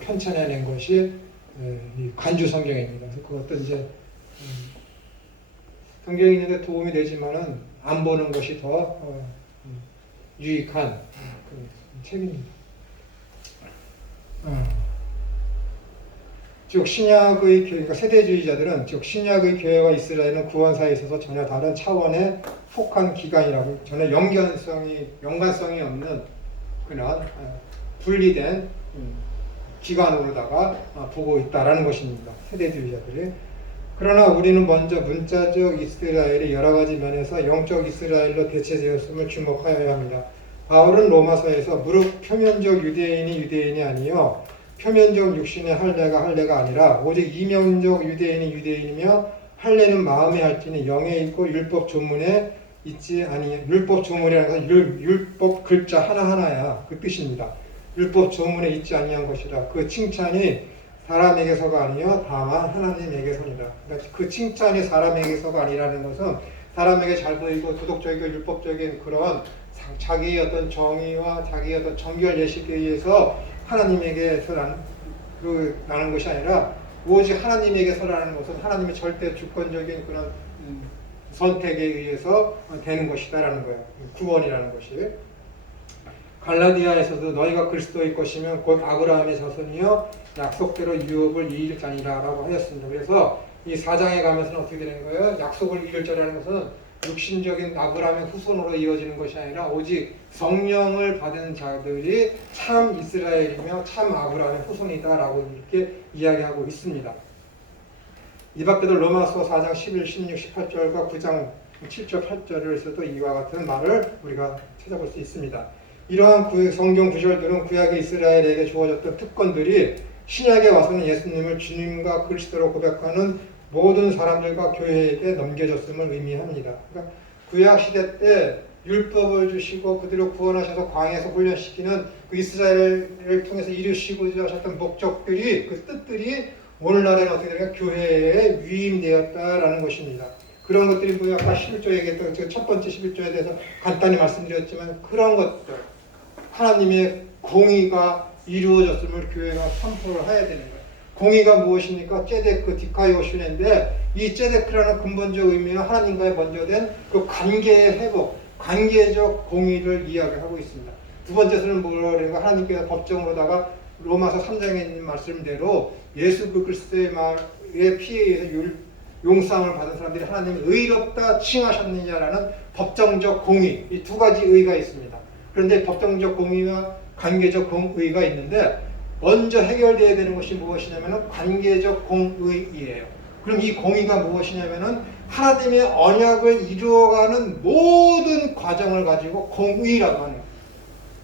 편찬해낸 것이 이 관주 성경입니다. 그래서 그것도 이제 성경이 있는데 도움이 되지만은 안 보는 것이 더 유익한 책입니다. 즉 신약의 교회, 그러니까 세대주의자들은 즉 신약의 교회와 이스라엘은 구원사에 있어서 전혀 다른 차원에 속한 기관이라고 전혀 연관성이 없는 그런 분리된 기관으로다가 보고 있다라는 것입니다. 세대주의자들이. 그러나 우리는 먼저 문자적 이스라엘이 여러 가지 면에서 영적 이스라엘로 대체되었음을 주목하여야 합니다. 바울은 로마서에서 무릇 표면적 유대인이 아니요 표면적 육신의 할례가 아니라 오직 이면적 유대인이 유대인이며 할례는 마음에 할지니 영에 있고 율법 조문에 있지 아니 율법 조문이라는 것은 율법 글자 하나하나야 그 뜻입니다. 율법 조문에 있지 아니한 것이라 그 칭찬이 사람에게서가 아니요 다만 하나님에게서니라. 그러니까 그 칭찬이 사람에게서가 아니라는 것은 사람에게 잘 보이고 도덕적이고 율법적인 그런 자기의 어떤 정의와 자기의 어떤 정결 예식에 의해서 하나님에게서 나는 것이 아니라 오직 하나님에게서라는 것은 하나님의 절대 주권적인 그런 선택에 의해서 되는 것이다라는 거예요. 구원이라는 것이. 갈라디아에서도 너희가 그리스도의 것이면 곧 아브라함의 자손이요 약속대로 유업을 이을 자니라라고 하였습니다. 그래서 이 4장에 가면서는 어떻게 되는 거예요? 약속을 이을 자라는 것은 육신적인 아브라함의 후손으로 이어지는 것이 아니라 오직 성령을 받은 자들이 참 이스라엘이며 참 아브라함의 후손이다라고 이렇게 이야기하고 있습니다. 이 밖에도 로마서 4장 11, 16, 18절과 9장 7절, 8절에서도 이와 같은 말을 우리가 찾아볼 수 있습니다. 이러한 성경 구절들은 구약의 이스라엘에게 주어졌던 특권들이 신약에 와서는 예수님을 주님과 그리스도로 고백하는 모든 사람들과 교회에게 넘겨졌음을 의미합니다. 그러니까 구약 시대 때 율법을 주시고 그들을 구원하셔서 광야에서 훈련시키는 그 이스라엘을 통해서 이루시고자 하셨던 목적들이 그 뜻들이 오늘날에는 어떻게 되냐 교회에 위임되었다라는 것입니다. 그런 것들이 뭐 아까 11조 얘기했던 첫 번째 11조에 대해서 간단히 말씀드렸지만 그런 것들 하나님의 공의가 이루어졌음을 교회가 선포를 해야 되는 거예요. 공의가 무엇입니까? ጼ데크 디카이오슈네인데 이 ጼ데크라는 근본적 의미는 하나님과의 먼저 된 그 관계의 회복, 관계적 공의를 이야기하고 있습니다. 두 번째서는 뭐라고 하나님께서 법정으로다가 로마서 3장에 있는 말씀대로 예수 그리스도의 피에 의해서 용서함을 받은 사람들이 하나님이 의롭다 칭하셨느냐라는 법정적 공의, 이 두 가지 의의가 있습니다. 그런데 법정적 공의와 관계적 공의가 있는데 먼저 해결되어야 되는 것이 무엇이냐면 관계적 공의이에요. 그럼 이 공의가 무엇이냐면 하나님의 언약을 이루어가는 모든 과정을 가지고 공의라고 하는 거예요.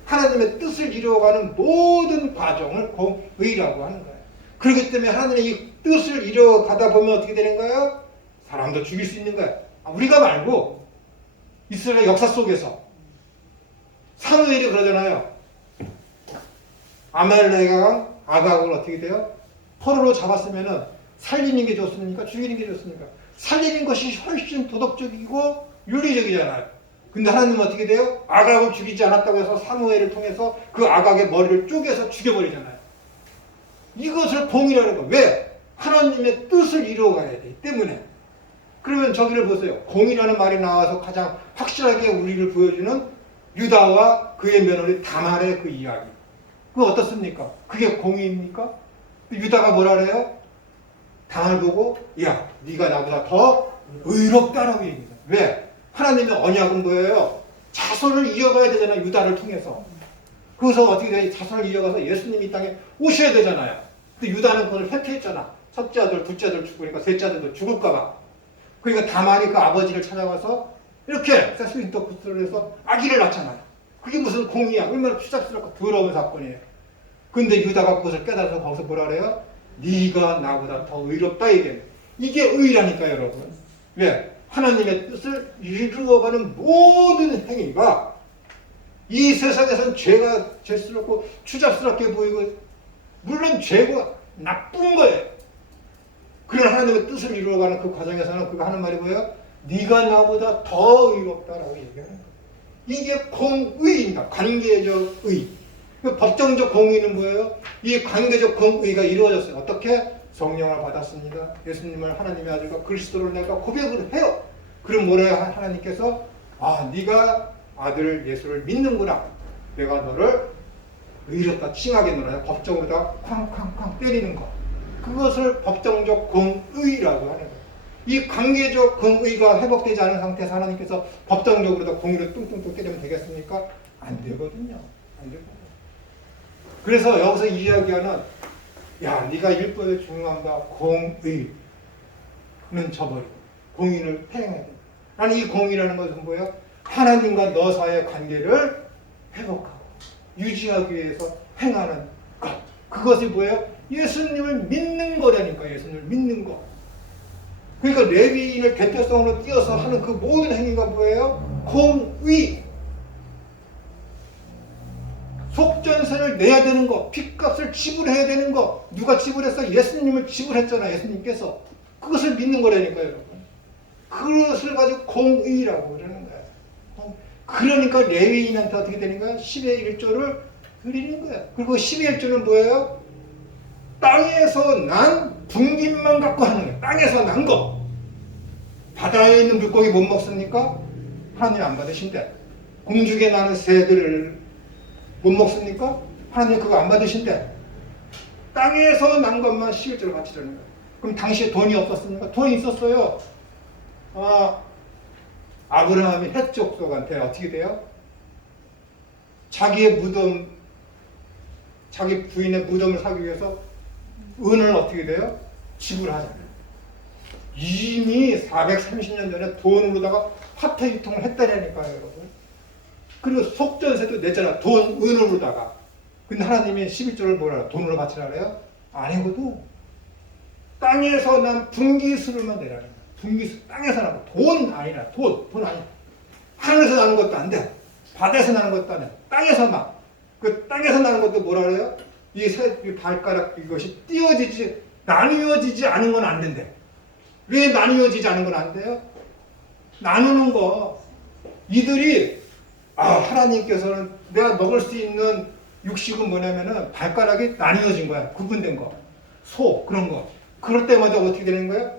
하나님의 뜻을 이루어가는 모든 과정을 공의라고 하는 거예요. 그렇기 때문에 하나님의 이 뜻을 이루어가다 보면 어떻게 되는 거예요? 사람도 죽일 수 있는 거예요. 우리가 말고 이스라엘 역사 속에서 사무엘이 그러잖아요. 아말렉과 아각을 어떻게 돼요? 포로로 잡았으면은 살리는 게 좋습니까? 죽이는 게 좋습니까? 살리는 것이 훨씬 도덕적이고 윤리적이잖아요. 근데 하나님은 어떻게 돼요? 아각을 죽이지 않았다고 해서 사무엘을 통해서 그 아각의 머리를 쪼개서 죽여버리잖아요. 이것을 공의라는 거예요. 왜? 하나님의 뜻을 이루어가야 되기 때문에. 그러면 저기를 보세요. 공의라는 말이 나와서 가장 확실하게 우리를 보여주는 유다와 그의 며느리 다말의 그 이야기. 그거 어떻습니까? 그게 공의입니까? 유다가 뭐라 그래요? 다말 보고 야 네가 나보다 더 의롭다라고 얘기합니다. 왜? 하나님의 언약은 뭐예요? 자손을 이어가야 되잖아요. 유다를 통해서. 그래서 어떻게 돼요? 자손을 이어가서 예수님이 이 땅에 오셔야 되잖아요. 근데 유다는 그걸 회피했잖아. 첫째 아들, 둘째 아들 죽으니까 셋째 아들도 죽을까봐. 그러니까 다말이 그 아버지를 찾아가서 이렇게 세스윈토크스를 해서 아기를 낳잖아요. 그게 무슨 공의야? 얼마나 추잡스럽고 더러운 사건이에요. 근데 유다가 그것을 깨달아서 거기서 뭐라 그래요? 네가 나보다 더 의롭다 이게. 이게 의라니까요, 여러분. 왜? 하나님의 뜻을 이루어가는 모든 행위가 이 세상에서는 죄가 죄스럽고 추잡스럽게 보이고 물론 죄가 나쁜 거예요. 그러나 하나님의 뜻을 이루어가는 그 과정에서는 그가 하는 말이 뭐예요? 네가 나보다 더 의롭다라고 얘기하는 거예요. 이게 공의입니다. 관계적 의. 법정적 공의는 뭐예요? 이 관계적 공의가 이루어졌어요. 어떻게? 성령을 받았습니다. 예수님을 하나님의 아들과 그리스도를 내가 고백을 해요. 그럼 뭐래요? 하나님께서 네가 아들 예수를 믿는구나. 내가 너를 의롭다 칭하겠노라. 법정으로다 쾅쾅쾅 때리는 거. 그것을 법정적 공의라고 하는 거예요. 이 관계적 공의가 회복되지 않은 상태에서 하나님께서 법정적으로도 공의를 뚱뚱뚱 때리면 되겠습니까? 안 되거든요. 안 되거든요. 그래서 여기서 이야기하는 야 네가 율법에 중요한가 공의는 저버리고 공의를 행해야 된다. 나는 이 공의라는 것은 뭐예요? 하나님과 너 사이의 관계를 회복하고 유지하기 위해서 행하는 것. 그것이 뭐예요? 예수님을 믿는 거라니까. 예수님을 믿는 거. 그러니까 레위인을 대표성으로 띄어서 하는 그 모든 행위가 뭐예요? 공의. 속전세를 내야 되는 거, 핏값을 지불해야 되는 거. 누가 지불했어? 예수님을 지불했잖아. 예수님께서. 그것을 믿는 거라니까요, 여러분. 그것을 가지고 공의라고 그러는 거예요. 그러니까 레위인한테 어떻게 되는 거야? 10의 1조를 드리는 거야. 그리고 10의 1조는 뭐예요? 땅에서 난 분깃만 갖고 하는 거예요. 땅에서 난 거. 바다에 있는 물고기 못 먹습니까? 하나님 안 받으신대. 공중에 나는 새들을 못 먹습니까? 하나님 그거 안 받으신대. 땅에서 난 것만 11조를 바치라는 거예요. 그럼 당시에 돈이 없었습니까? 돈이 있었어요. 아브라함이 헷 족속한테 어떻게 돼요? 자기의 무덤, 자기 부인의 무덤을 사기 위해서 은을 어떻게 돼요? 지불하잖아요. 이미 430년 전에 돈으로다가 화폐 유통을 했다니까요, 여러분. 그리고 속전세도 냈잖아. 돈, 은으로다가. 근데 하나님이 11조를 뭐라 돈으로 바치라 그래요? 아니거든. 땅에서 난 분기수를만 내라는 거야. 분기수, 땅에서 나는 거. 돈 아니라, 돈 아니야. 하늘에서 나는 것도 안 돼. 바다에서 나는 것도 안 돼. 땅에서만. 그 땅에서 나는 것도 뭐라 그래요? 이 발가락 이것이 띄어지지, 나뉘어지지 않은 건 안 된대. 왜 나뉘어지지 않은 건 안 돼요? 나누는 거. 이들이, 하나님께서는 내가 먹을 수 있는 육식은 뭐냐면은 발가락이 나뉘어진 거야. 구분된 거. 소, 그런 거. 그럴 때마다 어떻게 되는 거예요?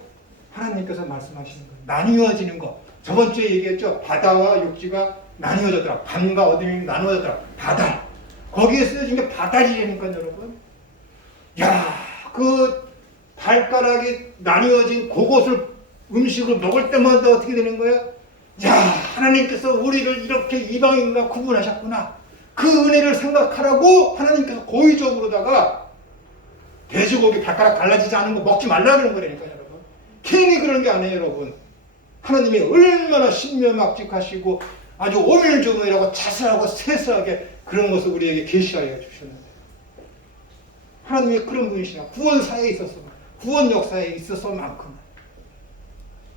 하나님께서 말씀하시는 거예요. 나뉘어지는 거. 저번 주에 얘기했죠. 바다와 육지가 나뉘어졌더라. 밤과 어둠이 나누어졌더라. 바다. 거기에 쓰여진 게 바다리라니까 여러분. 야, 그 발가락이 나뉘어진 그곳을 음식을 먹을 때마다 어떻게 되는 거야? 야, 하나님께서 우리를 이렇게 이방인과 구분하셨구나. 그 은혜를 생각하라고 하나님께서 고의적으로다가 돼지고기 발가락 갈라지지 않은 거 먹지 말라 그러는 거라니까 여러분. 괜히 그런 게 아니에요 여러분. 하나님이 얼마나 신명막직하시고 아주 오밀조밀하고 자세하고 세세하게 그런 것을 우리에게 계시하여 주셨는데, 하나님이 그런 분이시나 구원사에 있어서, 구원 역사에 있어서만큼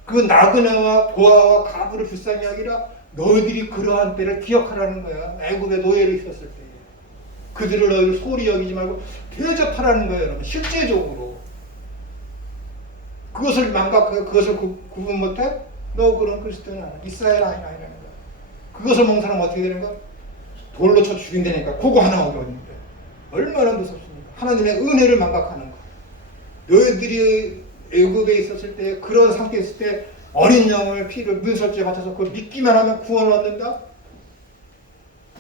그 나그네와 고아와 가부를 불쌍히 하기라 너희들이 그러한 때를 기억하라는 거야. 애굽의 노예로 있었을 때 그들을 너희를 소홀히 여기지 말고 대접하라는 거예요 여러분. 실제적으로 그것을 망각하고 그것을 구분 못해? 너 그런 그리스도는 아니야. 이스라엘 아니라는 거야. 그것을 먹는 사람은 어떻게 되는 거야? 돌로 쳐 죽인다니까. 그거 하나 어려운데 얼마나 무섭습니까? 하나님의 은혜를 망각하는 거. 너희들이 애굽에 있었을 때 그런 상태에 있을 때 어린 양을 피를 문설주에 바쳐서 그걸 믿기만 하면 구원을 얻는다.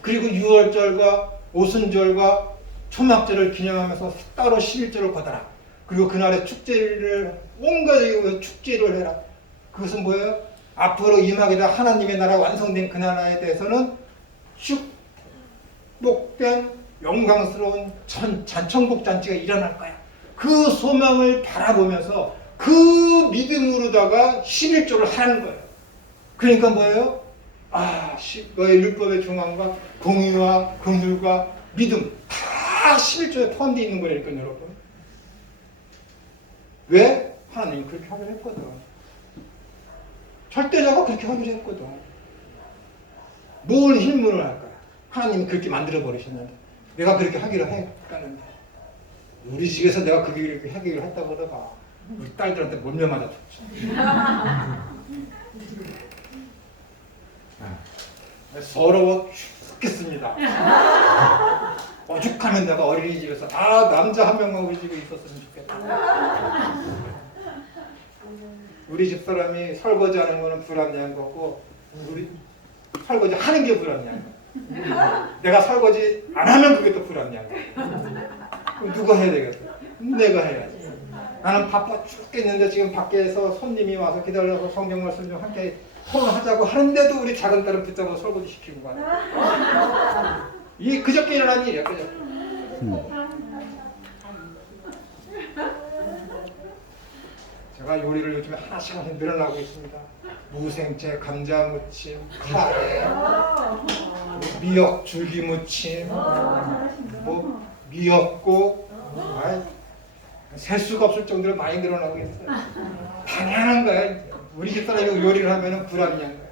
그리고 유월절과 오순절과 초막절을 기념하면서 따로 11절을 거둬라. 그리고 그날에 축제를 온갖 축제를 해라. 그것은 뭐예요? 앞으로 임하게 될 하나님의 나라 완성된 그 나라에 대해서는 축복된 영광스러운 천국 잔치가 일어날 거야. 그 소망을 바라보면서 그 믿음으로다가 11조를 하는 거예요. 그러니까 뭐예요? 너의 율법의 중앙과 공의와 긍휼과 믿음 다 11조에 포함되어 있는 거라니까요 여러분. 왜? 하나님이 그렇게 하기로 했거든. 절대자가 그렇게 하기로 했거든. 뭘 힘문을 할 거야. 하나님이 그렇게 만들어 버리셨는데 내가 그렇게 하기로 했다는데, 우리 집에서 내가 그렇게 하기로 했다고 그러봐. 우리 딸들한테 몰며 맞아 줬지. 서러워 죽겠습니다. 오죽하면 내가 어린이집에서 남자 한 명만 우리 집에 있었으면 좋겠다. 우리 집사람이 설거지하는 거는 불합리한 거고 우리 설거지 하는 게 불합리한 거. 내가 설거지 안 하면 그게 또 불합리한 거. 그럼 누가 해야 되겠어? 내가 해야지. 나는 바빠 죽겠는데 지금 밖에서 손님이 와서 기다려서 성경 말씀 좀 함께 토론하자고 하는데도 우리 작은 딸은 붙잡아 설거지 시키고 가네. 이게 그저께 일어난 일이야. 그저께. 제가 요리를 요즘에 하나씩 늘어나고 있습니다. 무생채, 감자무침, 카레, 미역 줄기무침, 미역국, 셀 수가 없을 정도로 많이 늘어나고 있어요. 당연한 거야. 우리 집사람이 요리를 하면 불합리한 거야.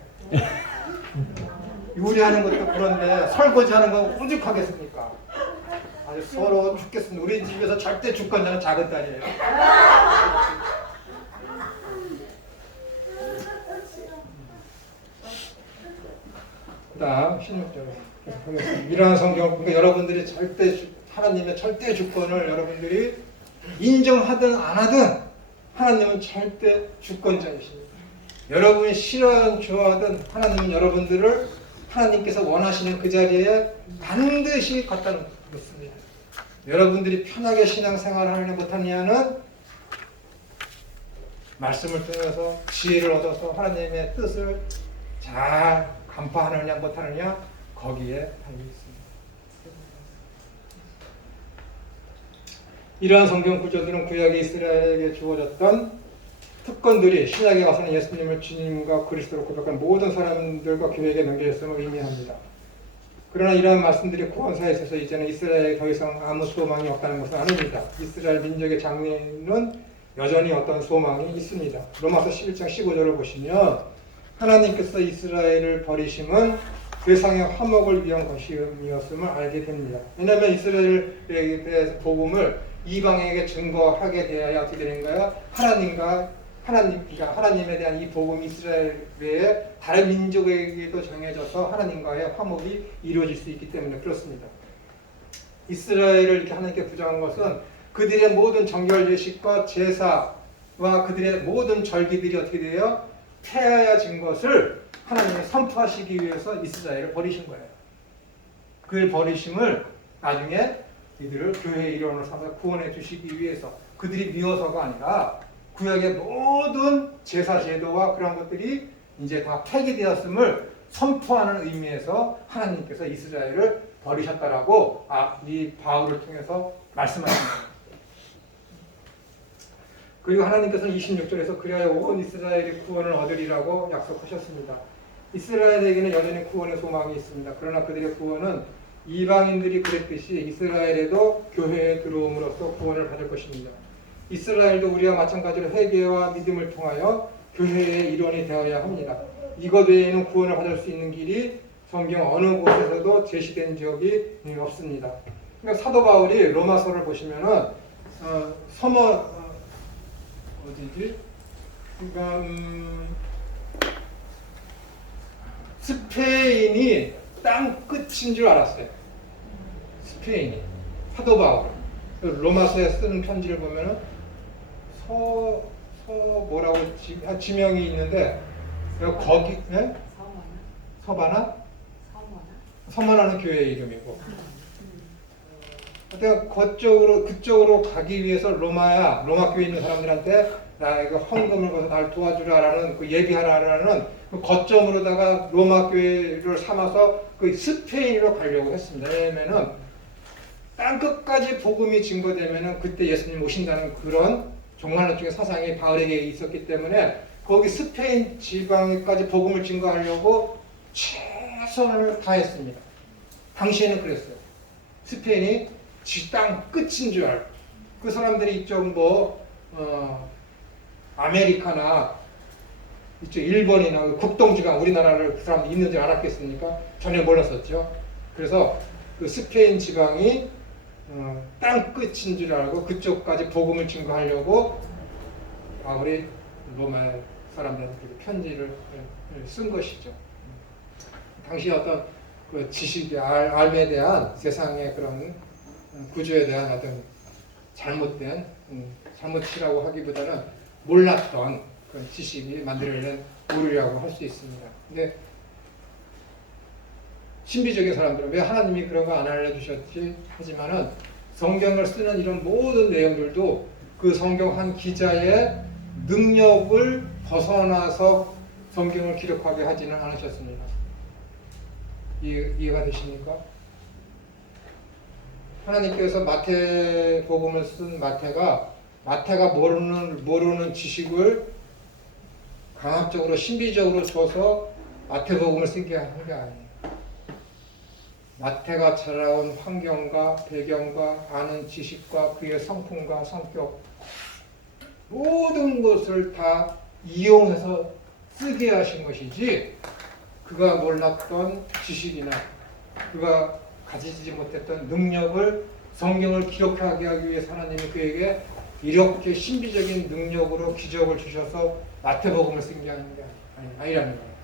요리하는 것도 그런데 설거지하는 건 오죽하겠습니까? 아주 서러워 죽겠습니다. 우리 집에서 절대 주권자는 작은 딸이에요. 다음 16절 보겠습니다. 이러한 성경, 그러니까 여러분들이 하나님의 절대 주권을 여러분들이 인정하든 안 하든 하나님은 절대 주권자이십니다. 여러분이 싫어하든 좋아하든 하나님은 여러분들을 하나님께서 원하시는 그 자리에 반드시 갖다 놓습니다. 여러분들이 편하게 신앙생활을 하느냐 못하느냐는 말씀을 통해서 지혜를 얻어서 하나님의 뜻을 잘 간파하느냐 못하느냐 거기에 달려 있습니다. 이러한 성경 구조들은 구약의 이스라엘에게 주어졌던 특권들이 신약에 와서는 예수님을 주님과 그리스도로 고백한 모든 사람들과 교회에게 넘겨졌음을 의미합니다. 그러나 이러한 말씀들이 구원사에 있어서 이제는 이스라엘에 더 이상 아무 소망이 없다는 것은 아닙니다. 이스라엘 민족의 장래에는 여전히 어떤 소망이 있습니다. 로마서 11장 15절을 보시면 하나님께서 이스라엘을 버리심은 세상의 화목을 위한 것이었음을 알게 됩니다. 왜냐하면 이스라엘에 대해서 복음을 이방에게 증거하게 되어야 어떻게 되는 거예요? 하나님에 대한 이 복음이 이스라엘 외에 다른 민족에게도 정해져서 하나님과의 화목이 이루어질 수 있기 때문에 그렇습니다. 이스라엘을 이렇게 하나님께 부정한 것은 그들의 모든 정결 예식과 제사와 그들의 모든 절기들이 어떻게 돼요? 폐하여진 것을 하나님이 선포하시기 위해서 이스라엘을 버리신 거예요. 그 버리심을 나중에 이들을 교회의 일원으로 삼아 구원해 주시기 위해서 그들이 미워서가 아니라 구약의 모든 제사 제도와 그런 것들이 이제 다 폐기되었음을 선포하는 의미에서 하나님께서 이스라엘을 버리셨다라고 이 바울을 통해서 말씀하십니다. 그리고 하나님께서는 26절에서 그리하여 온 이스라엘이 구원을 얻으리라고 약속하셨습니다. 이스라엘에게는 여전히 구원의 소망이 있습니다. 그러나 그들의 구원은 이방인들이 그랬듯이 이스라엘에도 교회에 들어옴으로써 구원을 받을 것입니다. 이스라엘도 우리와 마찬가지로 회개와 믿음을 통하여 교회의 일원이 되어야 합니다. 이것 외에는 구원을 받을 수 있는 길이 성경 어느 곳에서도 제시된 적이 없습니다. 그러니까 사도 바울이 로마서를 보시면은 어디지? 그러니까 스페인이 땅 끝인 줄 알았어요. 스페인이 사도 바울 로마서에 쓰는 편지를 보면은 뭐라고 지명이 있는데 거기 서바나 서만하는 교회 이름이고 그쪽으로 가기 위해서 로마 교회에 있는 사람들한테 나에게 헌금을 거서 날 도와주라라는 그 예비하라라는 그 거점으로다가 로마 교회를 삼아서 그 스페인으로 가려고 했습니다. 왜냐면은 땅 끝까지 복음이 증거되면은 그때 예수님 오신다는 그런 종말론적인 사상이 바울에게 있었기 때문에 거기 스페인 지방에까지 복음을 증거하려고 최선을 다했습니다. 당시에는 그랬어요. 스페인이 땅 끝인 줄 알고 그 사람들이 이쪽 아메리카나 이쪽 일본이나 국동지방 우리나라를 그 사람들이 있는 줄 알았겠습니까? 전혀 몰랐었죠. 그래서 그 스페인 지방이 땅 끝인 줄 알고 그쪽까지 복음을 증거하려고 바울이 로마 사람들한테 편지를 쓴 것이죠. 당시 어떤 그 지식의 알에 대한 세상의 그런 구조에 대한 어떤 잘못이라고 하기보다는 몰랐던 그런 지식이 만들어낸 오류라고 할 수 있습니다. 근데 신비적인 사람들은 왜 하나님이 그런 거 안 알려주셨지? 하지만은 성경을 쓰는 이런 모든 내용들도 그 성경 한 기자의 능력을 벗어나서 성경을 기록하게 하지는 않으셨습니다. 이해가 되십니까? 하나님께서 마태복음을 쓴 마태가 모르는 지식을 강압적으로 신비적으로 줘서 마태복음을 쓰게 한 게 아니에요. 마태가 자라온 환경과 배경과 아는 지식과 그의 성품과 성격 모든 것을 다 이용해서 쓰게 하신 것이지 그가 몰랐던 지식이나 그가 가지지 못했던 능력을 성경을 기록하게 하기 위해서 하나님이 그에게 이렇게 신비적인 능력으로 기적을 주셔서 마태복음을 쓴 게 아니라는 거예요.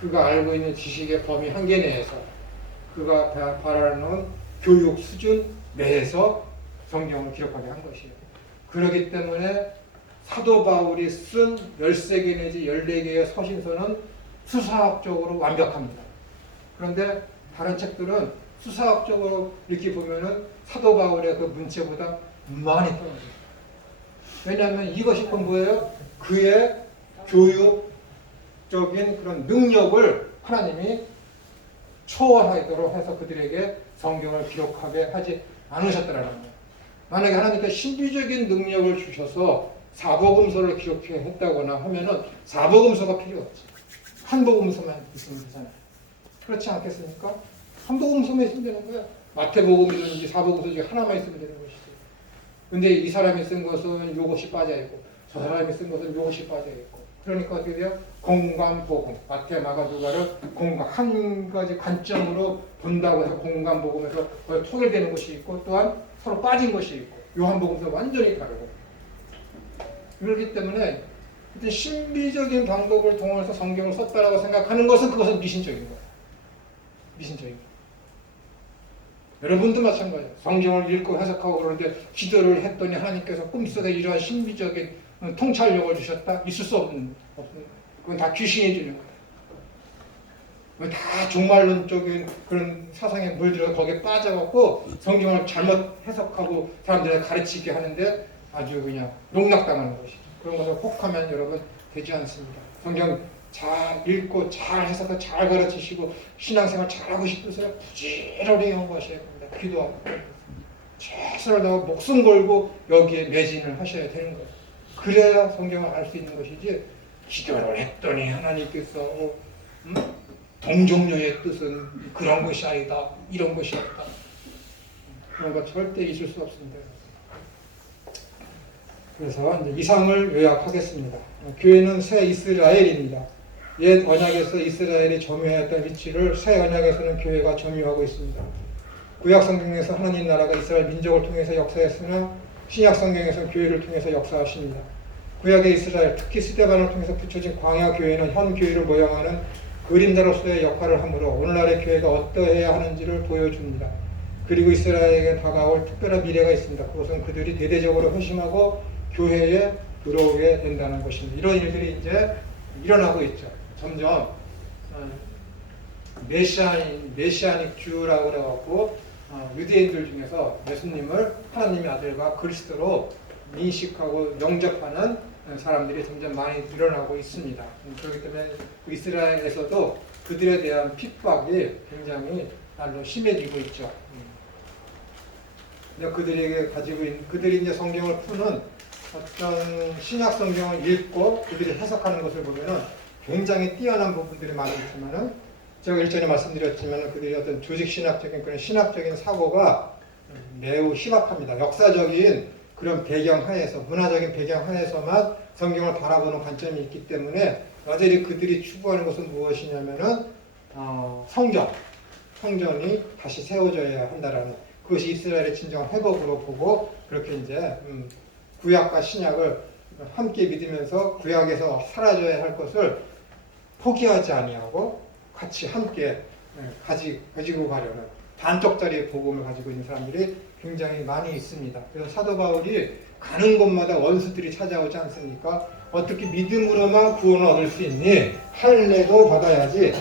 그가 알고 있는 지식의 범위 한계 내에서 그가 바라는 교육 수준 내에서 성경을 기록하게 한 것이에요. 그렇기 때문에 사도 바울이 쓴 13개 내지 14개의 서신서는 수사학적으로 완벽합니다. 그런데 다른 책들은 수사학적으로 이렇게 보면은 사도 바울의 그 문체보다 많이 떨어져요. 왜냐하면 이것이 뭐예요? 그의 교육적인 그런 능력을 하나님이 초월하도록 해서 그들에게 성경을 기록하게 하지 않으셨다라는 거예요. 만약에 하나님께 신비적인 능력을 주셔서 사복음서를 기록했다거나 하면은 사복음서가 필요 없지. 한 복음서만 있으면 되잖아요. 그렇지 않겠습니까? 한 복음서만 있으면 되는 거예요. 마태복음이든지 사복음서 중에 하나만 있으면 되는 것이죠. 근데 이 사람이 쓴 것은 요것이 빠져있고 저 사람이 쓴 것은 요것이 빠져있고 그러니까 어떻게 돼요? 공관복음, 마태, 마가, 누가를 한 가지 관점으로 본다고 해서 공관복음에서 통일되는 것이 있고 또한 서로 빠진 것이 있고 요한복음도 완전히 다르고 그렇기 때문에 신비적인 방법을 통해서 성경을 썼다라고 생각하는 것은 그것은 미신적인 거예요. 미신적인 거예요. 여러분도 마찬가지예요. 성경을 읽고 해석하고 그러는데 기도를 했더니 하나님께서 꿈속에 이러한 신비적인 통찰력을 주셨다? 있을 수 없는 거예요. 그건 다 귀신이 주는 거예요. 다 종말론적인 그런 사상에 물들어서 거기에 빠져갖고 성경을 잘못 해석하고 사람들을 가르치게 하는데 아주 그냥 농락당하는 것이죠. 그런 것을 혹하면 여러분 되지 않습니다. 성경 잘 읽고 잘 해석하고 잘 가르치시고 신앙생활 잘하고 싶으세요? 부지런히 연구하셔야 됩니다. 기도하고 최선을 다하고 목숨 걸고 여기에 매진을 하셔야 되는 거예요. 그래야 성경을 알 수 있는 것이지 기도를 했더니 하나님께서 동정녀의 뜻은 그런 것이 아니다. 이런 것이 없다. 그런 거 절대 있을 수 없습니다. 그래서 이제 이상을 요약하겠습니다. 교회는 새 이스라엘입니다. 옛 언약에서 이스라엘이 점유했던 위치를 새 언약에서는 교회가 점유하고 있습니다. 구약 성경에서 하나님 나라가 이스라엘 민족을 통해서 역사했으나 신약 성경에서는 교회를 통해서 역사하십니다. 구약의 이스라엘, 특히 스데반을 통해서 붙여진 광야 교회는 현 교회를 모형하는 그림자로서의 역할을 하므로 오늘날의 교회가 어떠해야 하는지를 보여줍니다. 그리고 이스라엘에게 다가올 특별한 미래가 있습니다. 그것은 그들이 대대적으로 회심하고 교회에 들어오게 된다는 것입니다. 이런 일들이 이제 일어나고 있죠. 점점 메시아닉 주라고 그래갖고 유대인들 중에서 예수님을 하나님의 아들과 그리스도로 인식하고 영접하는 사람들이 점점 많이 늘어나고 있습니다. 그렇기 때문에 이스라엘에서도 그들에 대한 핍박이 굉장히 날로 심해지고 있죠. 근데 그들에게 가지고 있는, 그들이 이제 성경을 푸는 어떤 신약 성경을 읽고 그들이 해석하는 것을 보면은 굉장히 뛰어난 부분들이 많이 있지만은 제가 일전에 말씀드렸지만은 그들이 어떤 조직 신학적인 그런 신학적인 사고가 매우 희박합니다. 역사적인 그런 배경 하에서, 문화적인 배경 하에서만 성경을 바라보는 관점이 있기 때문에 여전히 그들이 추구하는 것은 무엇이냐면은 성전이 다시 세워져야 한다라는, 그것이 이스라엘의 진정한 회복으로 보고 그렇게 이제 구약과 신약을 함께 믿으면서 구약에서 사라져야 할 것을 포기하지 아니하고 같이 함께 가지고 가려는 반쪽짜리의 복음을 가지고 있는 사람들이 굉장히 많이 있습니다. 그래서 사도 바울이 가는 곳마다 원수들이 찾아오지 않습니까? 어떻게 믿음으로만 구원을 얻을 수 있니? 할례도 받아야지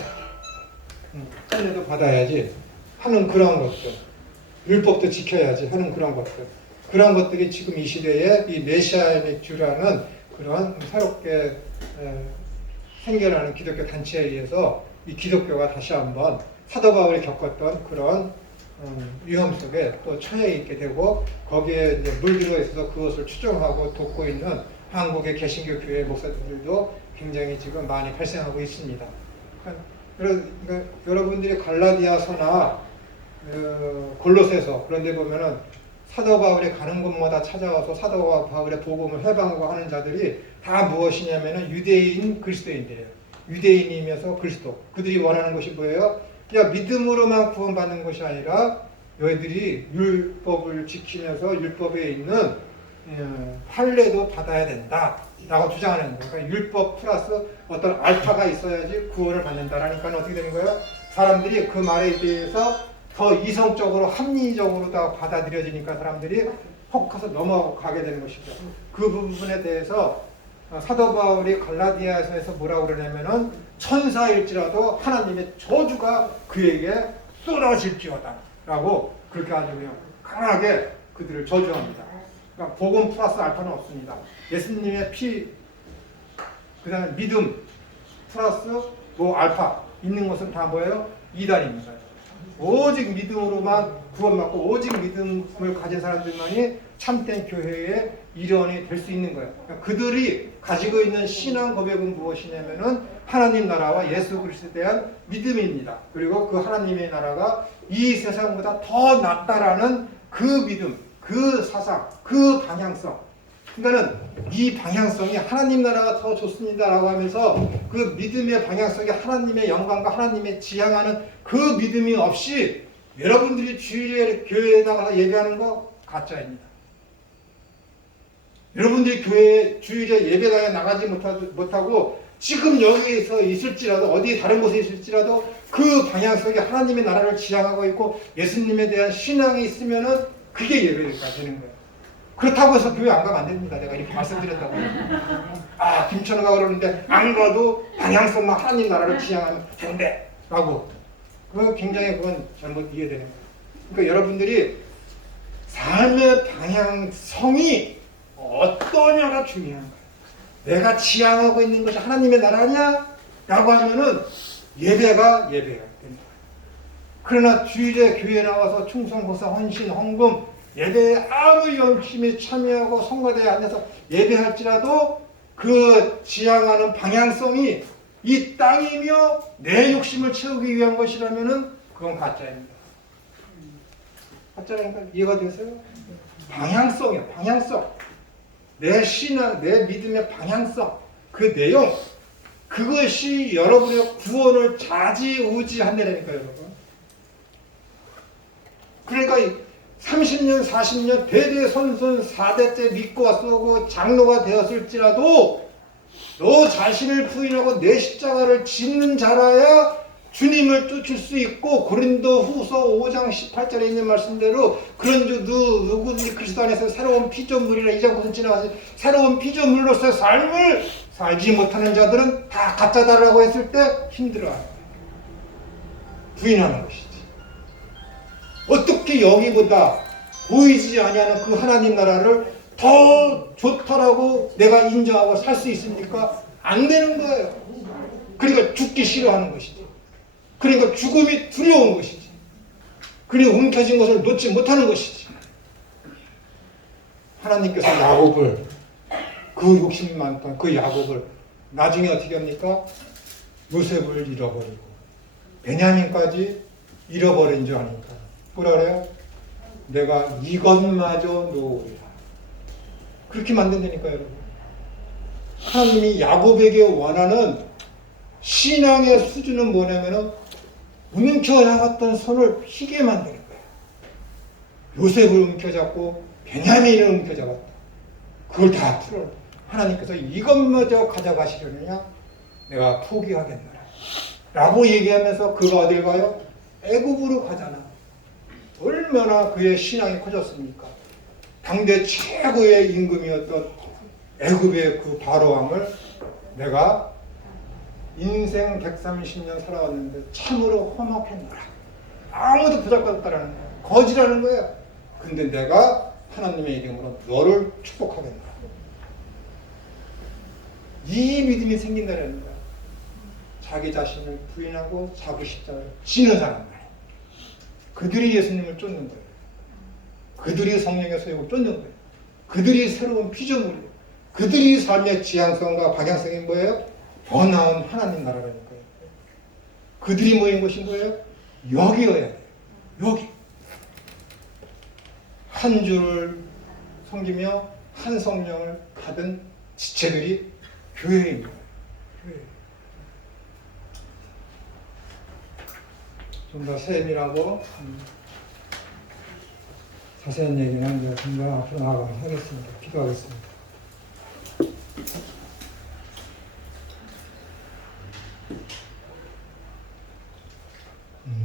하는 그런 것들, 율법도 지켜야지 하는 그런 것들이 지금 이 시대에 이 메시아닉 주라는 그런 새롭게 생겨나는 기독교 단체에 의해서 이 기독교가 다시 한번 사도 바울이 겪었던 그런 위험 속에 또 처해 있게 되고, 거기에 이제 물들어 있어서 그것을 추종하고 돕고 있는 한국의 개신교 교회 목사들도 굉장히 지금 많이 발생하고 있습니다. 그러니까 여러분들이 갈라디아서나 골로새서 그런 데 보면은 사도 바울이 가는 곳마다 찾아와서 사도 바울의 복음을 해방하고 하는 자들이 다 무엇이냐면은 유대인 그리스도인들이에요. 유대인이면서 그리스도. 그들이 원하는 것이 뭐예요? 그냥 믿음으로만 구원받는 것이 아니라 너희들이 율법을 지키면서 율법에 있는 할례도 받아야 된다 라고 주장하는 거예요. 그러니까 율법 플러스 어떤 알파가 있어야지 구원을 받는다라니까 어떻게 되는 거예요? 사람들이 그 말에 대해서 더 이성적으로 합리적으로 다 받아들여지니까 사람들이 혹해서 넘어가게 되는 것이죠. 그 부분에 대해서 사도 바울이 갈라디아에서 뭐라고 그러냐면은 천사일지라도 하나님의 저주가 그에게 쏟아질지어다 라고 그렇게 아주 그냥 강하게 그들을 저주합니다. 그러니까 복음 플러스 알파는 없습니다. 예수님의 피, 그 다음에 믿음 플러스 알파 있는 것은 다 뭐예요? 이단입니다. 오직 믿음으로만 구원받고 오직 믿음을 가진 사람들만이 참된 교회의 일원이 될 수 있는 거예요. 그러니까 그들이 가지고 있는 신앙 고백은 무엇이냐면은 하나님 나라와 예수 그리스도에 대한 믿음입니다. 그리고 그 하나님의 나라가 이 세상보다 더 낫다라는 그 믿음, 그 사상, 그 방향성. 그러니까는 이 방향성이 하나님 나라가 더 좋습니다라고 하면서 그 믿음의 방향성이 하나님의 영광과 하나님의 지향하는 그 믿음이 없이 여러분들이 주일에 교회에 나가서 예배하는 거 가짜입니다. 여러분들이 교회에 주일에 예배당에 나가지 못하고 지금 여기에서 있을지라도 어디 다른 곳에 있을지라도 그 방향성이 하나님의 나라를 지향하고 있고 예수님에 대한 신앙이 있으면은 그게 예배가 되는 거예요. 그렇다고 해서 교회 안 가면 안 됩니다. 내가 이렇게 말씀드렸다고. 김천호가 그러는데 안 가도 방향성만 하나님 나라를 지향하면 된대 라고. 그건 굉장히 잘못 이해되는 거예요. 그러니까 여러분들이 삶의 방향성이 어떠냐가 중요한 거예요. 내가 지향하고 있는 것이 하나님의 나라냐? 라고 하면은 예배가 됩니다. 그러나 주일에 교회에 나와서 충성, 고사, 헌신, 헌금 예배에 아무 열심히 참여하고 성가대에 앉아서 예배할지라도 그 지향하는 방향성이 이 땅이며 내 욕심을 채우기 위한 것이라면은 그건 가짜입니다. 가짜라니까 이해가 되세요? 방향성이에요. 방향성. 내 신앙, 내 믿음의 방향성, 그 내용, 그것이 여러분의 구원을 좌지우지한다니까요, 여러분. 그러니까 30년, 40년 대대손손 4대째 믿고 왔고 장로가 되었을지라도 너 자신을 부인하고 내 십자가를 짓는 자라야 주님을 쫓을 수 있고, 고린도 후서 5장 18절에 있는 말씀대로 그런즉 누구든지 그리스도 안에서 새로운 피조물이라 이전것은 지나가서 새로운 피조물로서의 삶을 살지 못하는 자들은 다 가짜다라고 했을 때 힘들어요. 부인하는 것이지. 어떻게 여기보다 보이지 아니하는 그 하나님 나라를 더 좋다라고 내가 인정하고 살 수 있습니까? 안 되는 거예요. 그러니까 죽기 싫어하는 것이지. 그러니까 죽음이 두려운 것이지. 그리고 움켜진 것을 놓지 못하는 것이지. 하나님께서 야곱을, 그 욕심이 많던 그 야곱을 나중에 어떻게 합니까? 요셉을 잃어버리고 베냐민까지 잃어버린 줄 아니까 뭐라 그래요? 내가 이것마저 놓으리라. 그렇게 만든다니까요, 여러분. 하나님이 야곱에게 원하는 신앙의 수준은 뭐냐면은 움켜잡았던 손을 피게 만드는 거예요. 요셉을 움켜잡고 베냐민을 움켜잡았다. 그걸 다 풀어. 하나님께서 이것마저 가져가시려느냐? 내가 포기하겠노라. 라고 얘기하면서 그가 어딜 가요? 애굽으로 가잖아. 얼마나 그의 신앙이 커졌습니까? 당대 최고의 임금이었던 애굽의 그 바로왕을 내가 인생 130년 살아왔는데 참으로 험악했노라. 아무도 보잘것없다라는 거야. 거지라는 거야. 근데 내가 하나님의 이름으로 너를 축복하겠노라. 이 믿음이 생긴다는 거야. 자기 자신을 부인하고 자기 십자가를 지는 사람들. 그들이 예수님을 쫓는 거예요. 그들이 성령의 소욕을 쫓는 거예요. 그들이 새로운 피조물이에요. 그들이 삶의 지향성과 방향성이 뭐예요? 더 나은 하나님 나라라는 거예요. 그들이 모인 것이 뭐예요? 여기여야 돼요. 여기. 한 주를 섬기며 한 성령을 받은 지체들이 교회입니다. 교회. 좀 더 세밀하고 자세한 얘기는 이제 좀 더 앞으로 나아가면 하겠습니다. 기도하겠습니다.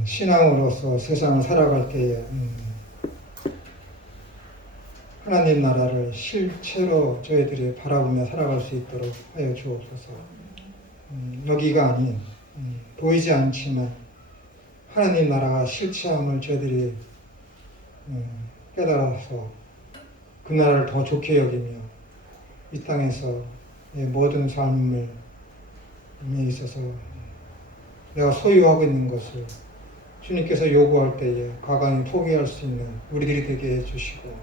신앙으로서 세상을 살아갈 때에 하나님 나라를 실체로 저희들이 바라보며 살아갈 수 있도록 하여 주옵소서. 여기가 아닌 보이지 않지만 하나님 나라가 실체함을 저희들이 깨달아서 그 나라를 더 좋게 여기며 이 땅에서 모든 삶에 있어서 내가 소유하고 있는 것을 주님께서 요구할 때에 과감히 포기할 수 있는 우리들이 되게 해주시고,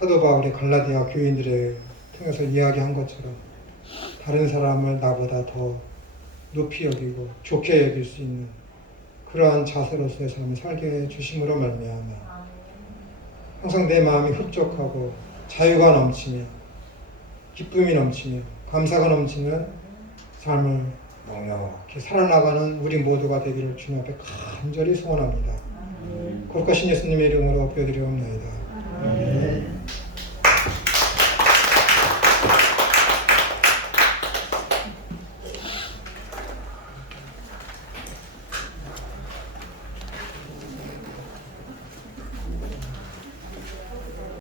사도 바울이 갈라디아 교인들을 통해서 이야기한 것처럼 다른 사람을 나보다 더 높이 여기고 좋게 여길 수 있는 그러한 자세로서의 삶을 살게 해주심으로 말미암아 항상 내 마음이 흡족하고 자유가 넘치며 기쁨이 넘치며 감사가 넘치는 삶을 넉넉히 살아나가는 우리 모두가 되기를 주님 앞에 간절히 소원합니다. 거룩하신 예수님의 이름으로 엎드려드리옵나이다. 아멘.